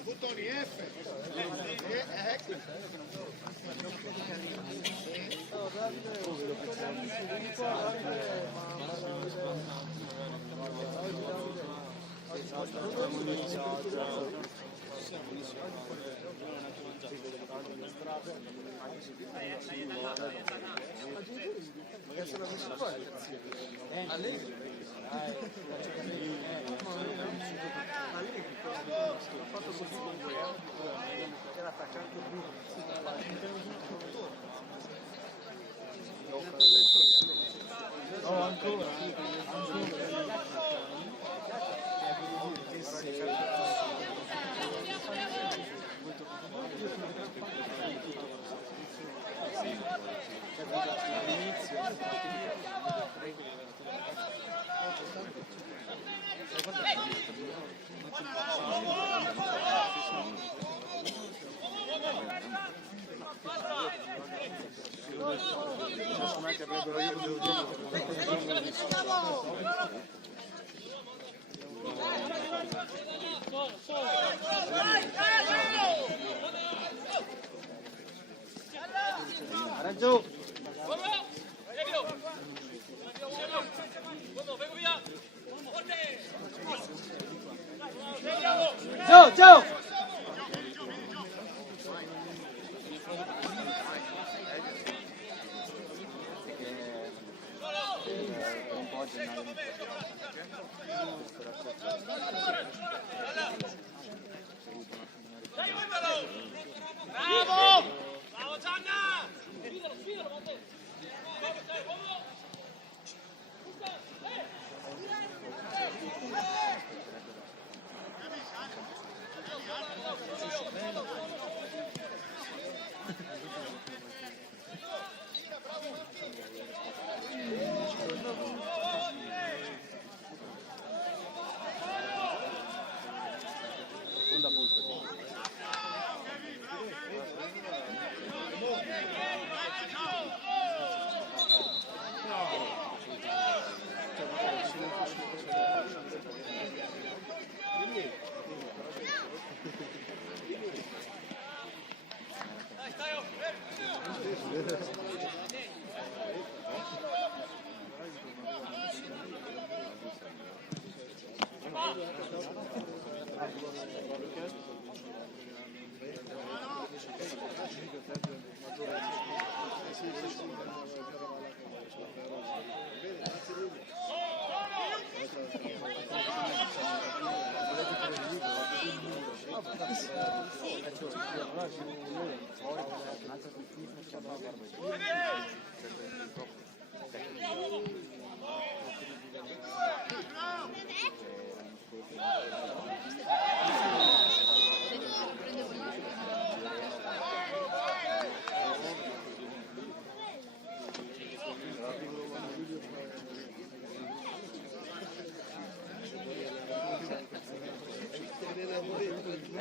Buttoni F. Ecco. Raggio! Ciao! Bravo! Bravo Gianna!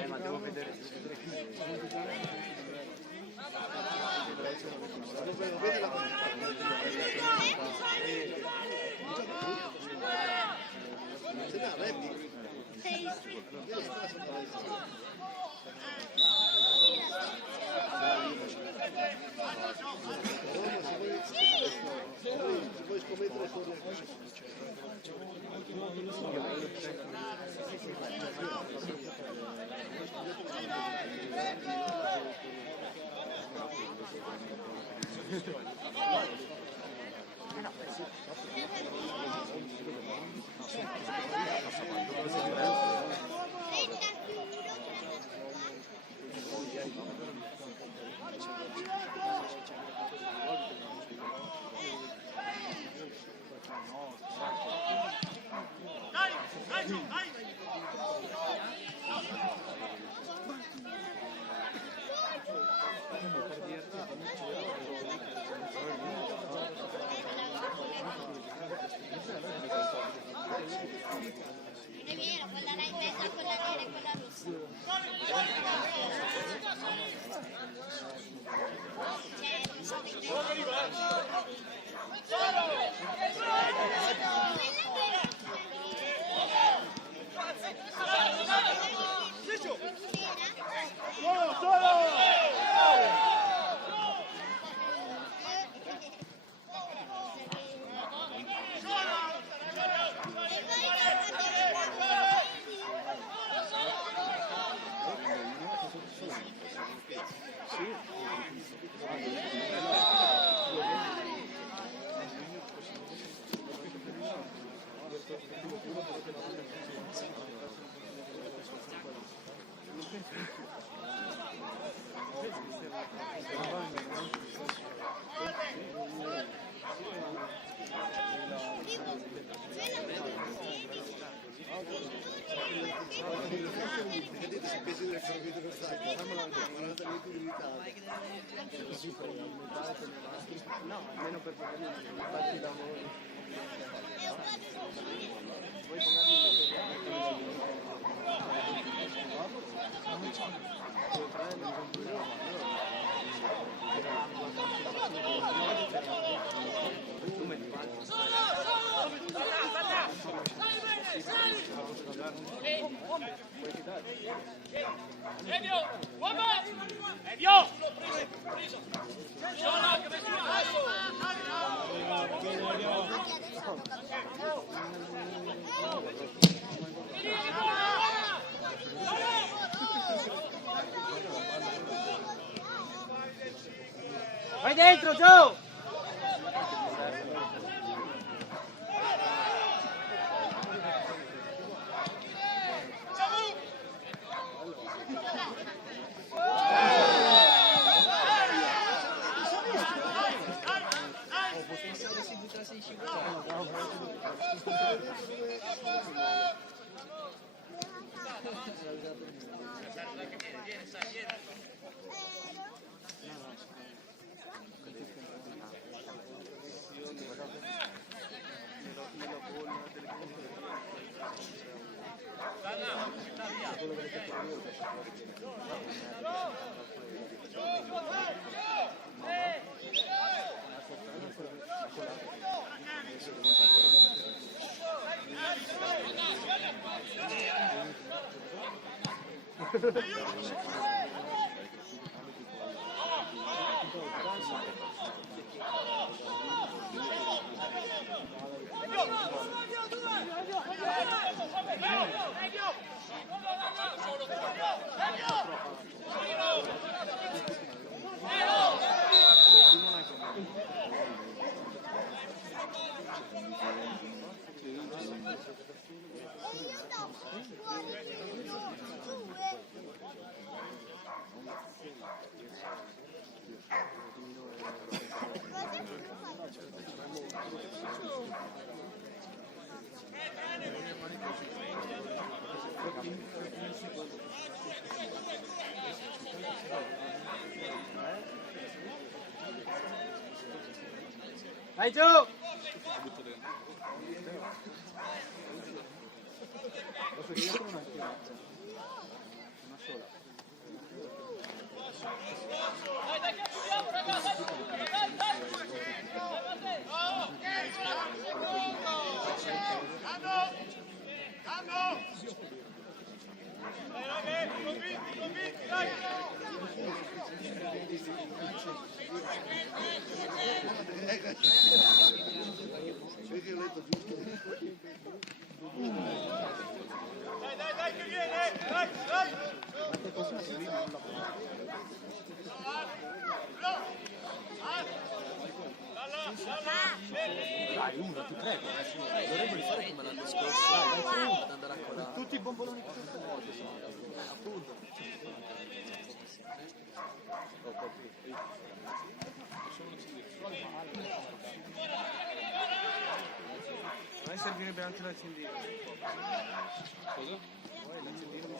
Ma devo vedere. Vedi la Ce n'ha, Randy. Se vuoi scommettere fuori È vero, quella là in mezzo a quella nera e quella rossa. Vedete se pesi del servizio per stare, facciamo la 40 minuti di ritardo. No, almeno per poter fare i lavori. Poi Vai dentro, Joe! Vai giù! Posso dire una chiamata? Una sola. Dai che chiudiamo ragazzi! Dai! Perché ho letto giusto? Dai, che viene! Dai! Dai, uno, ti prego, dovremmo rifare come l'anno scorso, dai, andare a colare. Tutti i bomboloni che tu vuoi, appunto. A me servirebbe anche l'accendino. Cosa? Poi l'accendino mi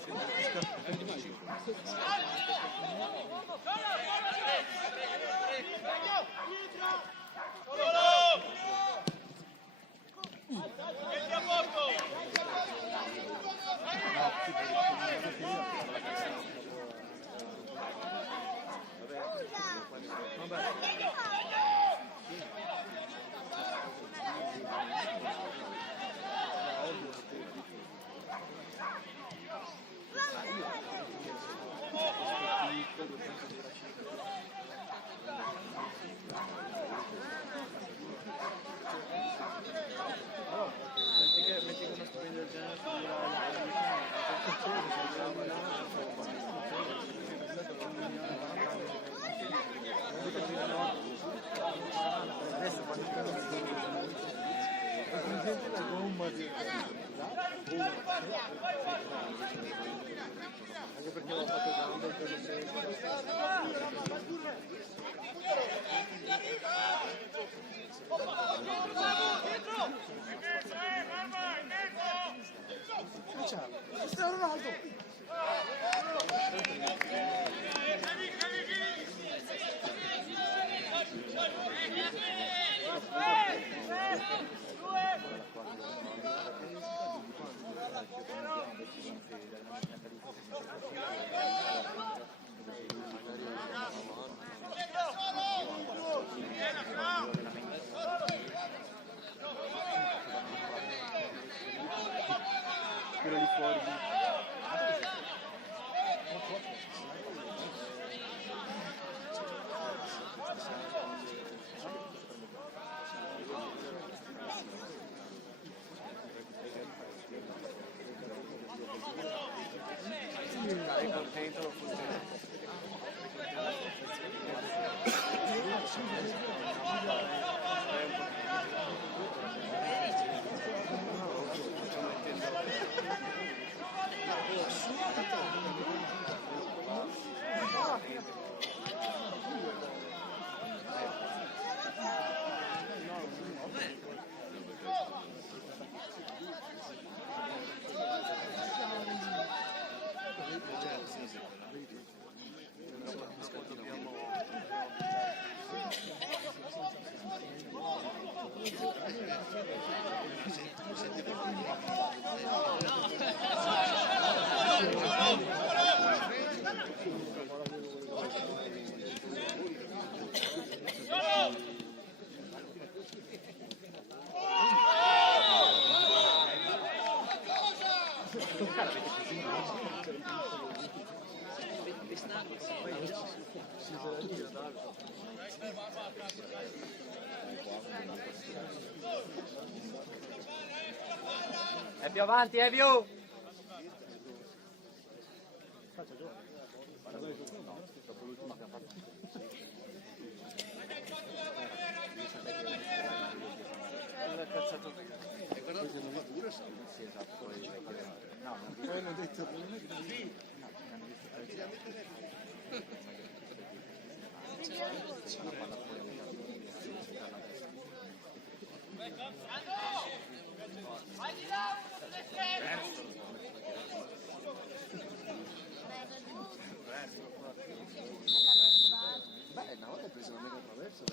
Metti a posto! metti uno stipendio del genere Adesso quando presente la gomma di... Anche perché l'ho fatto grande per lo Cristiano Ronaldo! Quello lì fuori. Dai, contento, lo funziona. È più avanti, è più! Poi hanno detto beh, una volta hai preso una mega attraverso.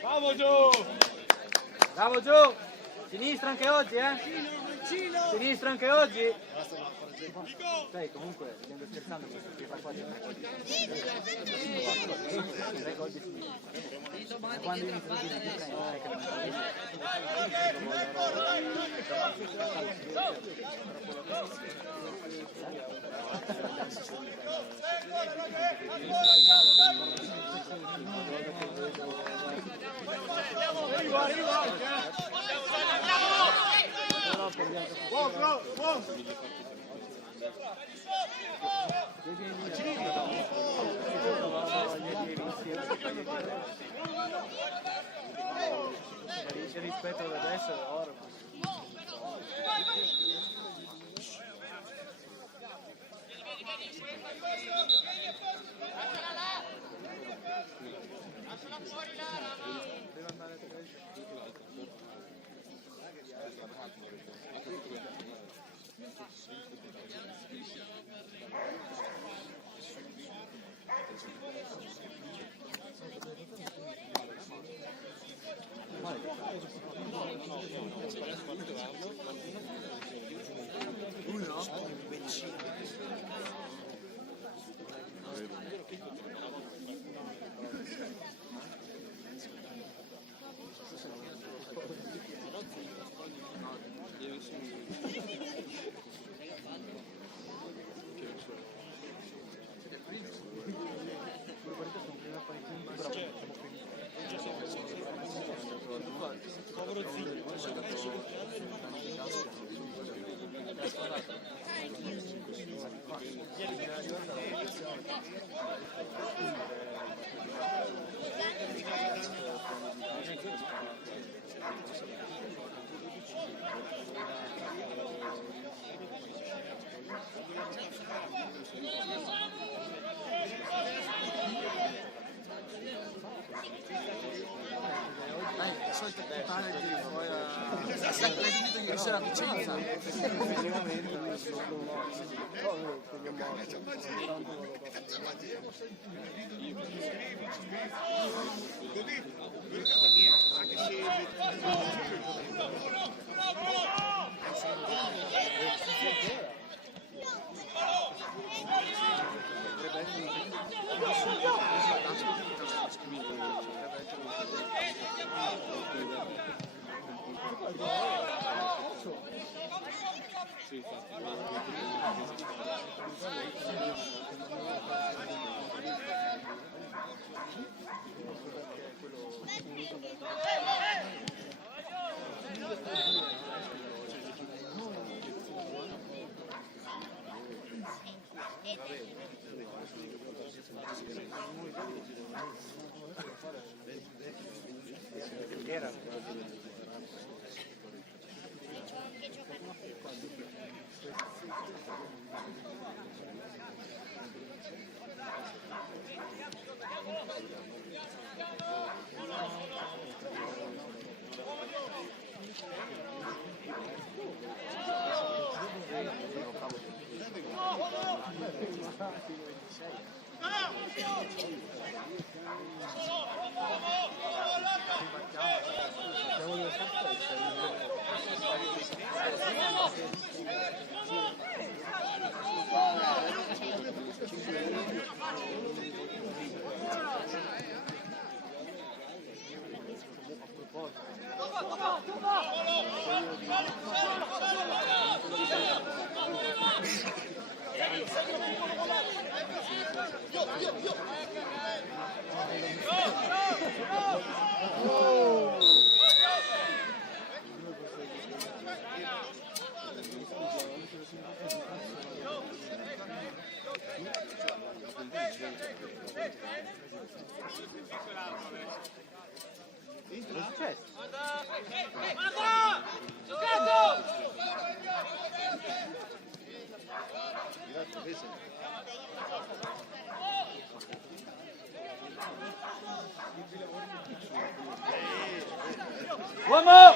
Bravo Gio! Bravo Gio! Sinistra anche oggi, eh? Sinistra anche oggi? Sai, comunque, stiamo scherzando, questo qui fa quasi 3 gol di sinistra. 3 gol di sinistra. Quando inizia di sinistra, non è che non rispetto ad adesso è oro. Uomo!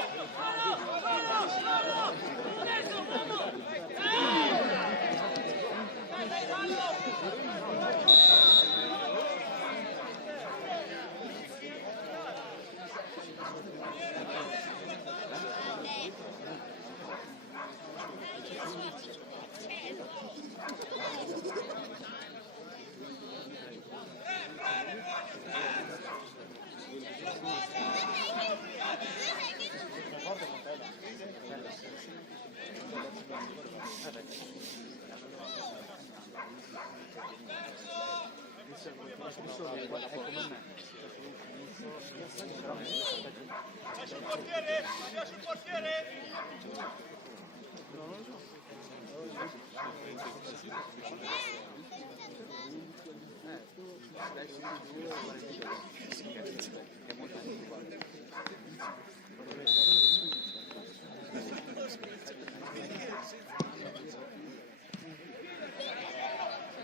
Lascia il portiere, lascia il portiere.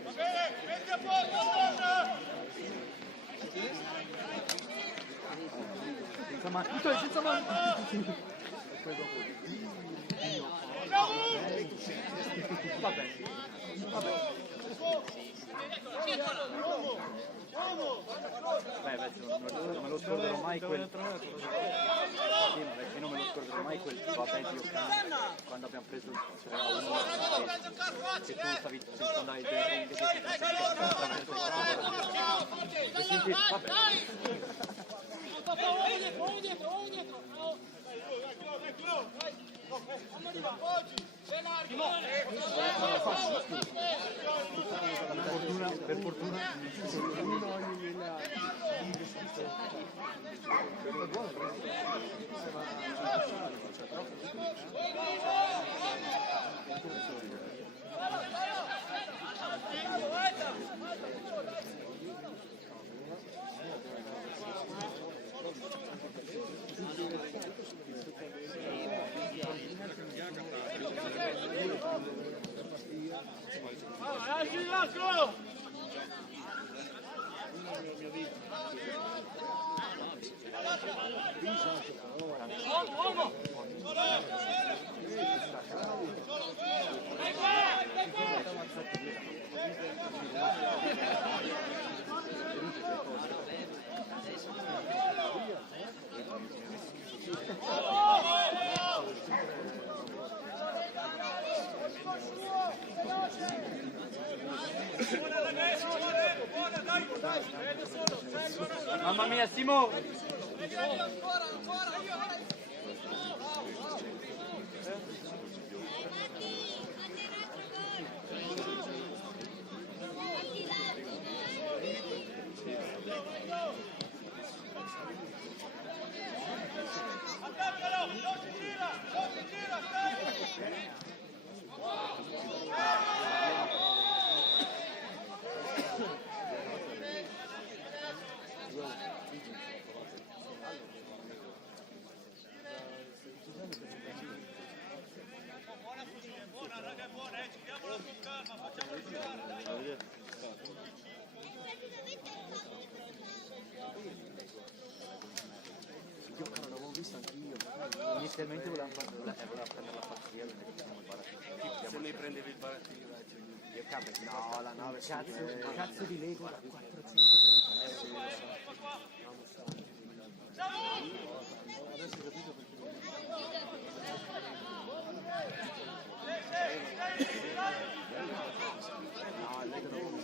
Va bene, metti a posto, torna. Senza mano, senza mano. Vabbè. Non me lo scorderò mai quel. Io non me lo scorderò mai quel vabbè Dio quando abbiamo preso il 3-1 che tu stavi andai il per fortuna mamma mia Simo. Inizialmente voleva prendere la partita se lei prendevi il barattino no la nave cazzo di Lego da 430 adesso ho capito no il Lego non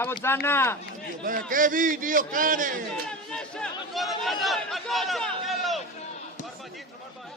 bravo Zanna! Che video, cane! Barba dietro, barba.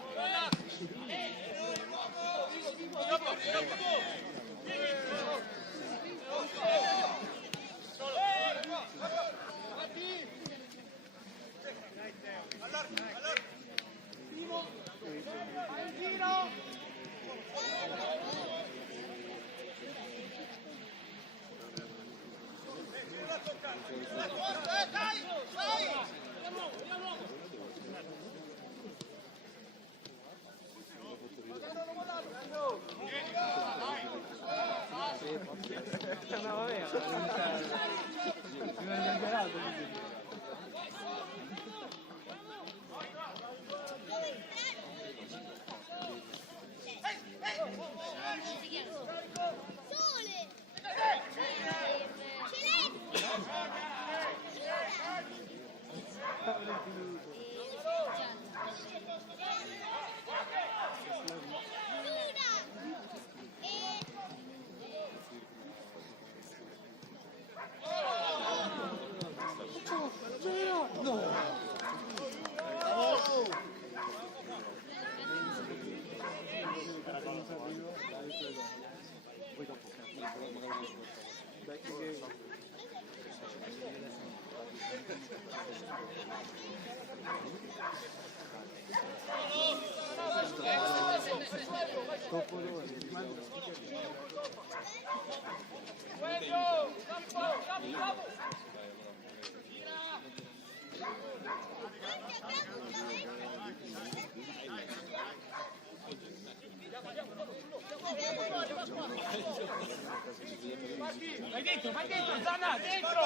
Vai dentro, Zanna, dentro!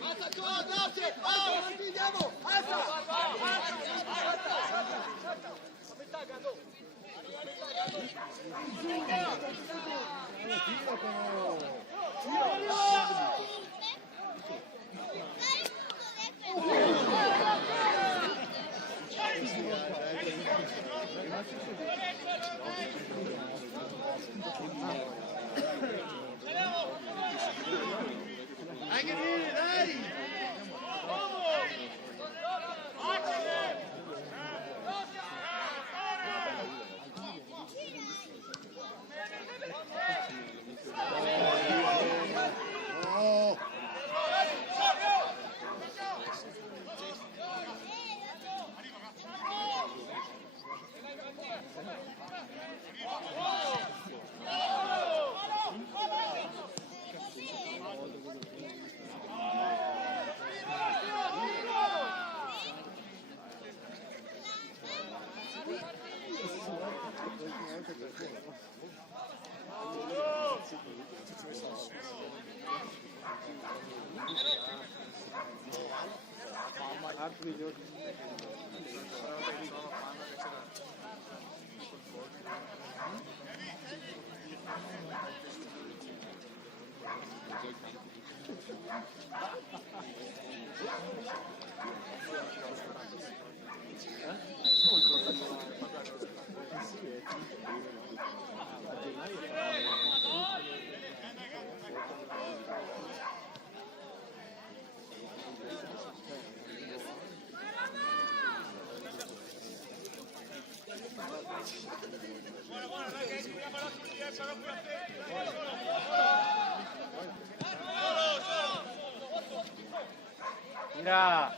Alza tu, andiamo! Alza! Dai che vieni, dai! Tira!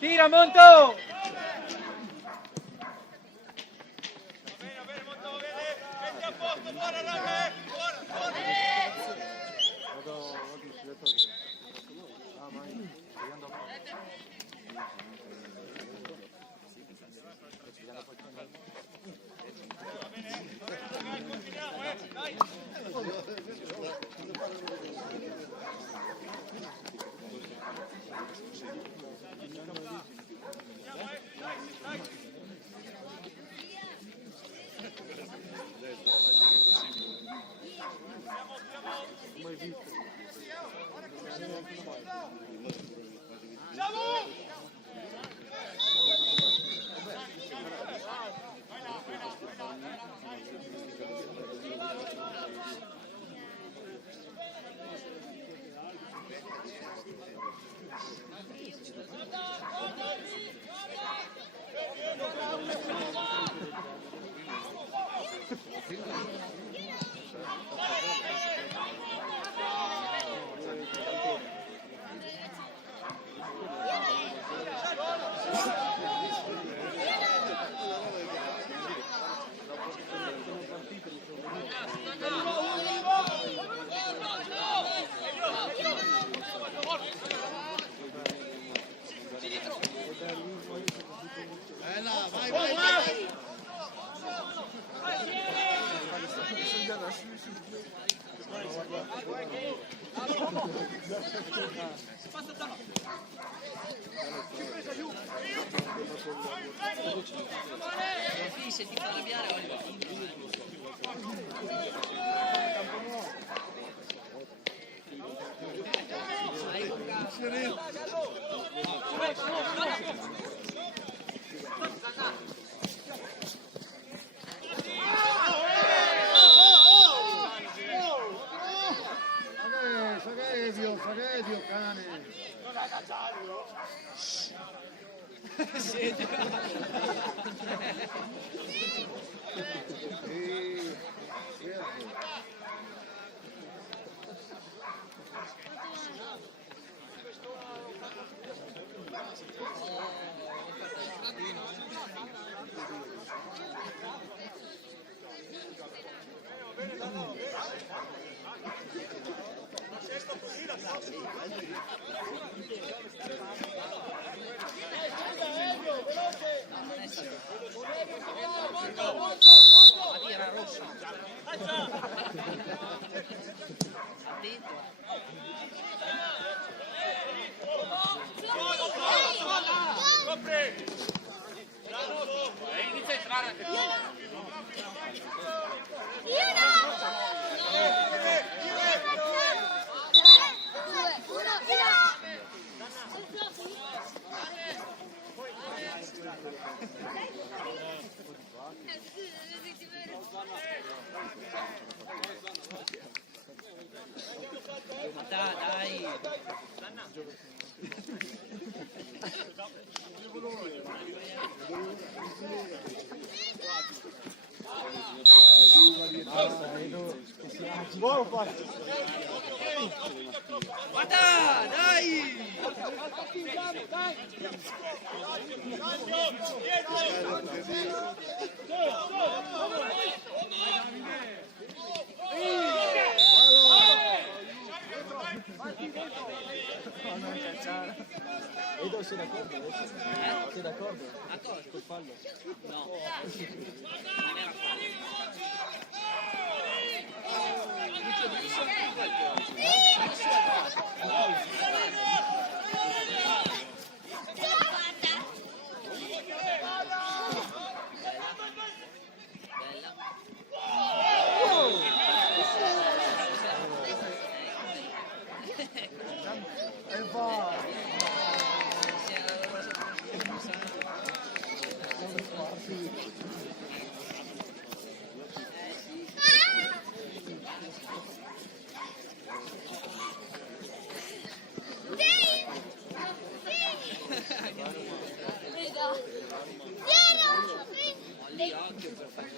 Tira Monto! Va bene, Monto, va bene! Metti a posto, buona raga! Buona! Bella, vai, vai, vai! Finisce di far arrabbiare Oliver. Sagedio, cane! Ma era rosso. Attento. Inizia a entrare anche tu. Io no! Dai. Guarda, dai! Edo, sei d'accordo adesso? Sei d'accordo? A cosa? Col fallo? No. Non era E va! Lì occhio per fare.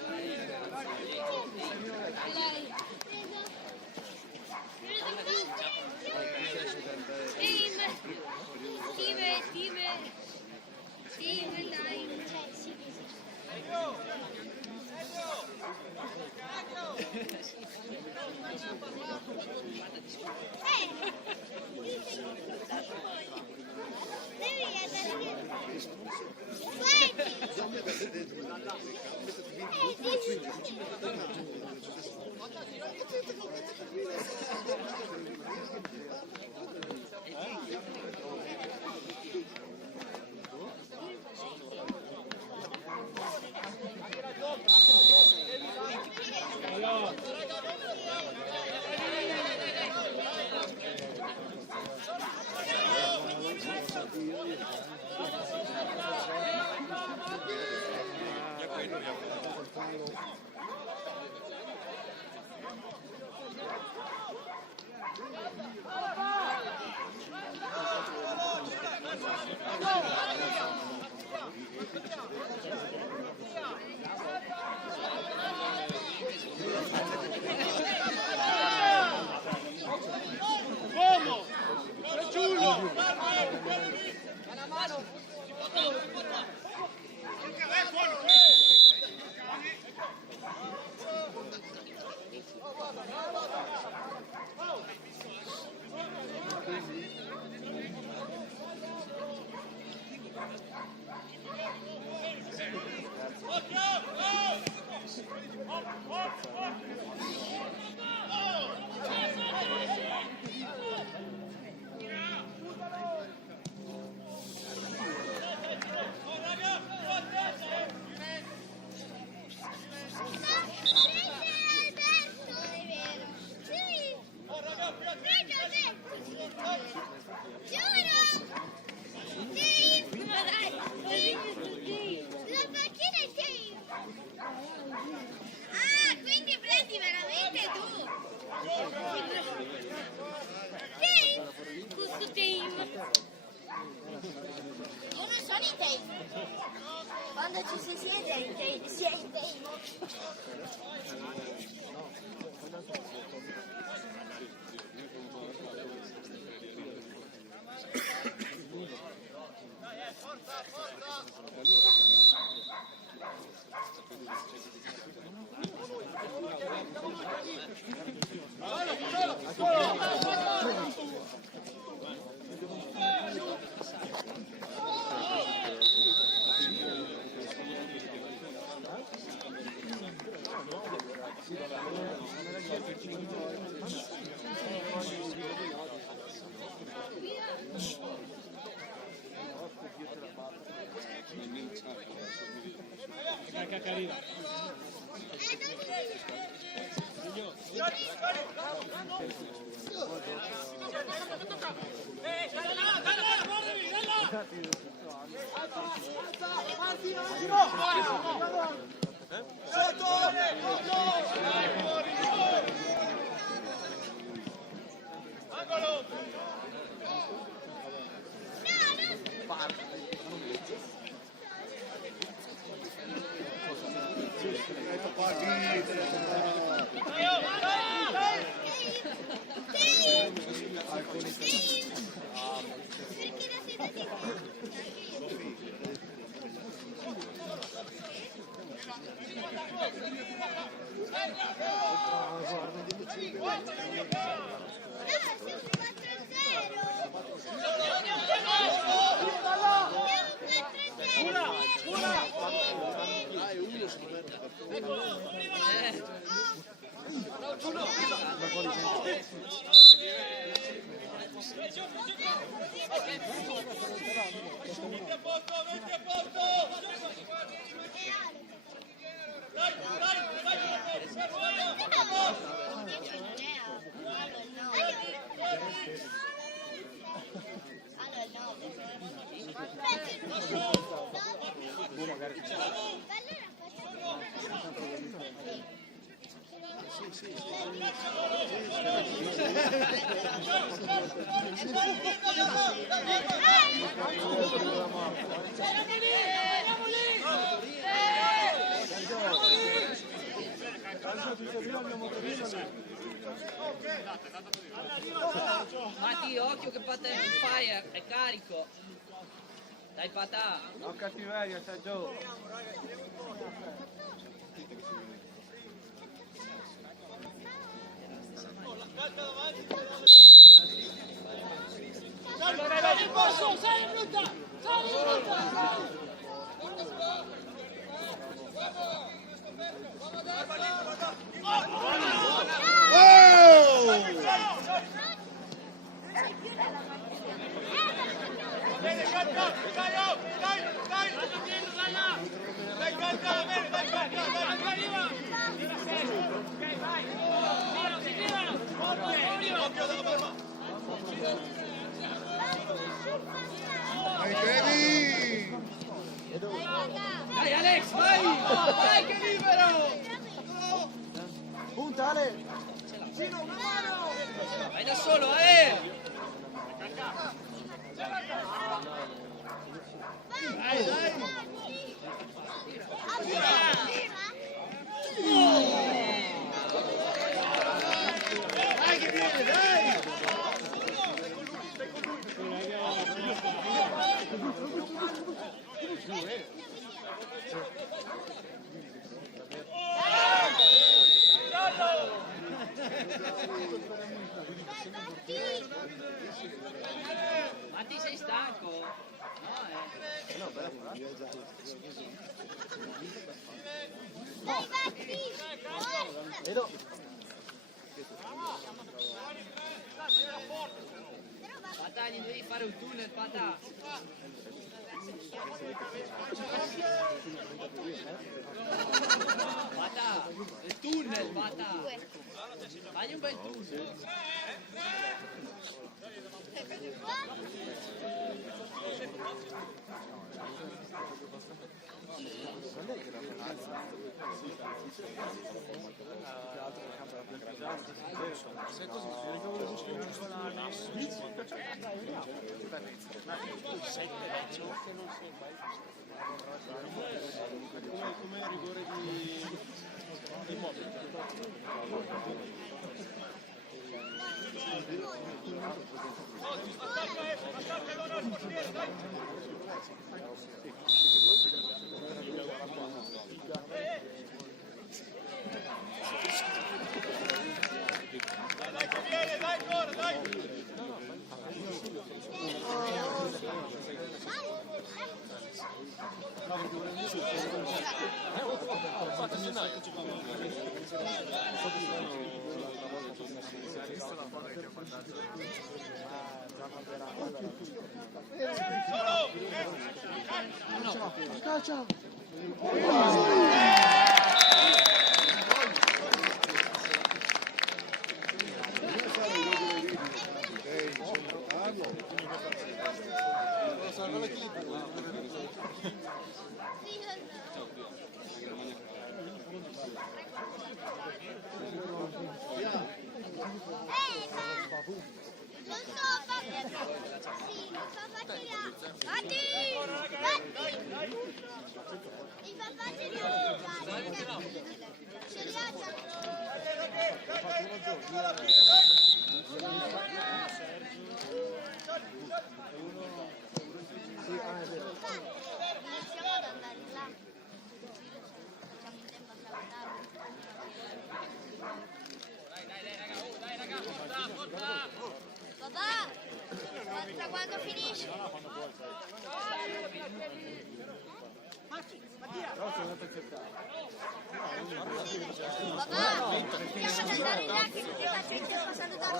i tape. Quando ci si siede si è i tape. Matti, occhio che Patà è on fire, è carico. Dai Patà. No cattiveria, sta giù. Dai Alex, vai! Vai che libero! Punta Ale! Vai da solo, Ale! Dai, dai! Dai che viene, dai! Matti, sei stanco? No, Dai, Matti! Forza! Vedo! Patà, gli devi fare un tunnel, Patà. Patà, il tunnel, Patà. Fagli un bel tunnel. Come il rigore di Immobile. Dai ancora, dai! Calcia! Quando finisce? Papà, possiamo andare in macchina che la gente fa salutare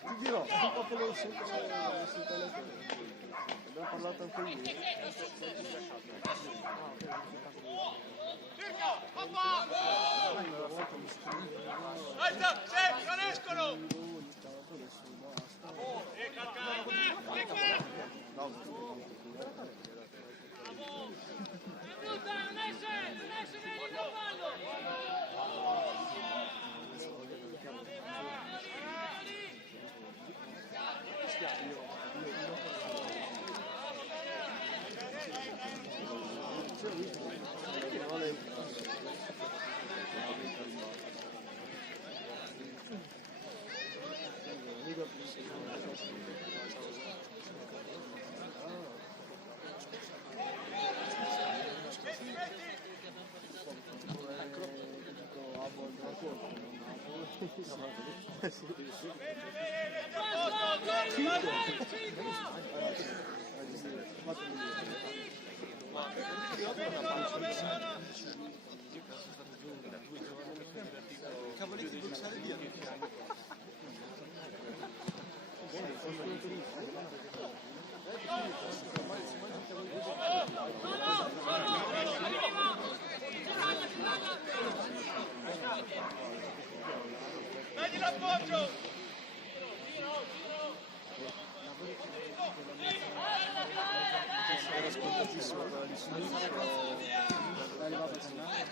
Ti dirò, un po' quello sempre sul telefono. Abbiamo parlato anche ieri. Alza, sì, non escono! Cavoli di bruciare via. Dagli l'appoggio! Era scontatissimo quella di sinistra. È arrivato a segnare.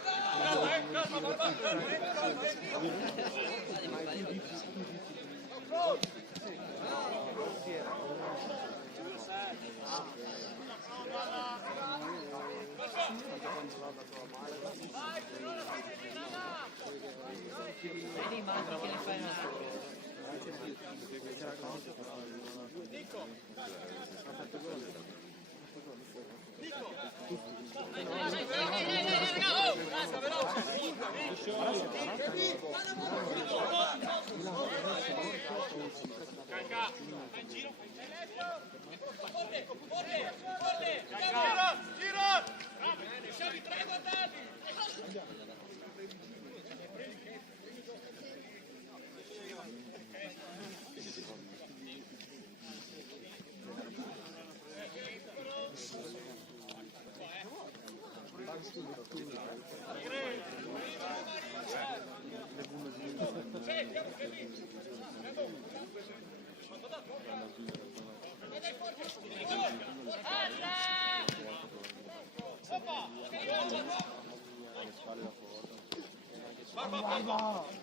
Vedi Marco che ne fai una? Gira! Siamo in tre guardati!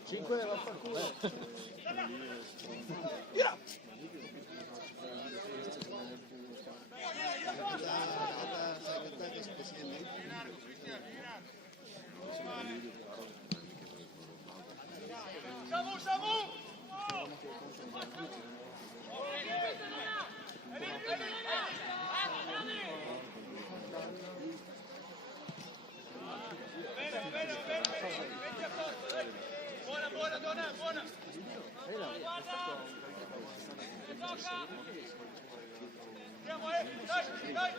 5 va per culo. Buona, donna, buona. Andiamo, dai, dai.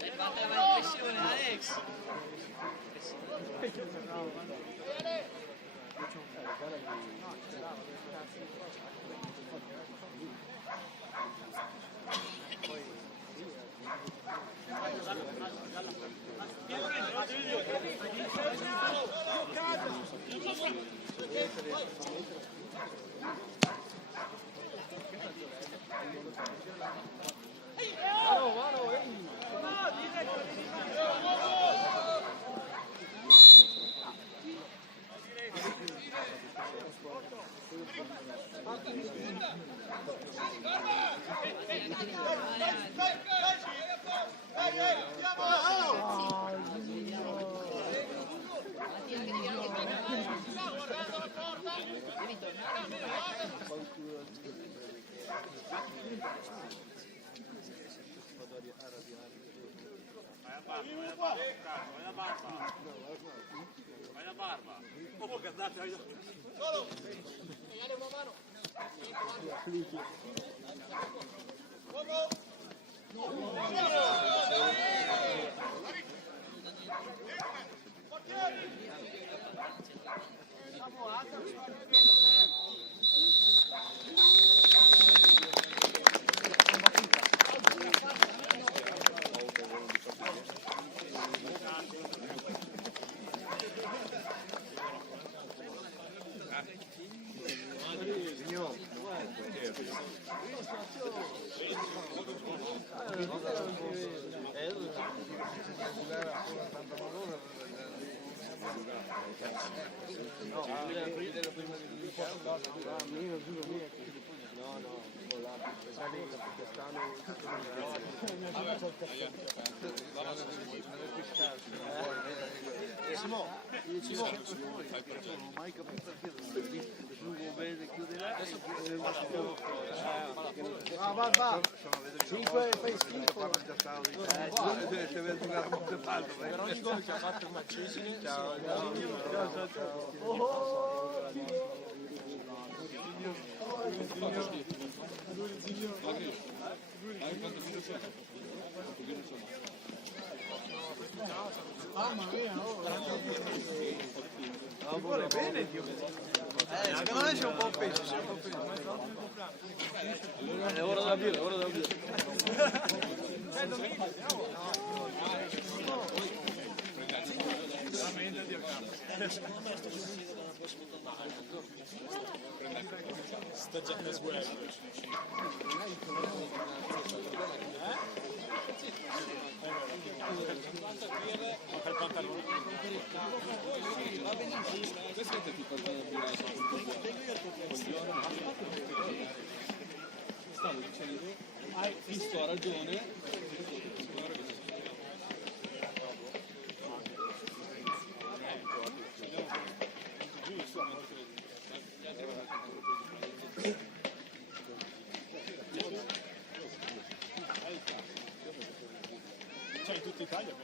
Hai fatto la pressione, Alex! Vai la barba. Oh, cazzate, solo. Dale una mano. Non ho mai capito perché non vede chiudere Va. 5 fai schifo. ci avete giocato molto fallo. Per ogni gol che ha fatto il Maccesine, ciao. Mamma mia, Vuole bene, Dio. Secondo me c'è un po' peso, È ora da birra, Sta già per sguardo. Il pantalone. Questo è tipo stavo dicendo, hai visto, ha ragione. C'è in tutta Italia?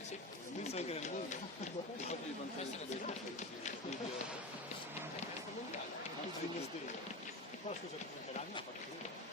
Sì. Penso anche nel mondo. Qua scusa, l'anno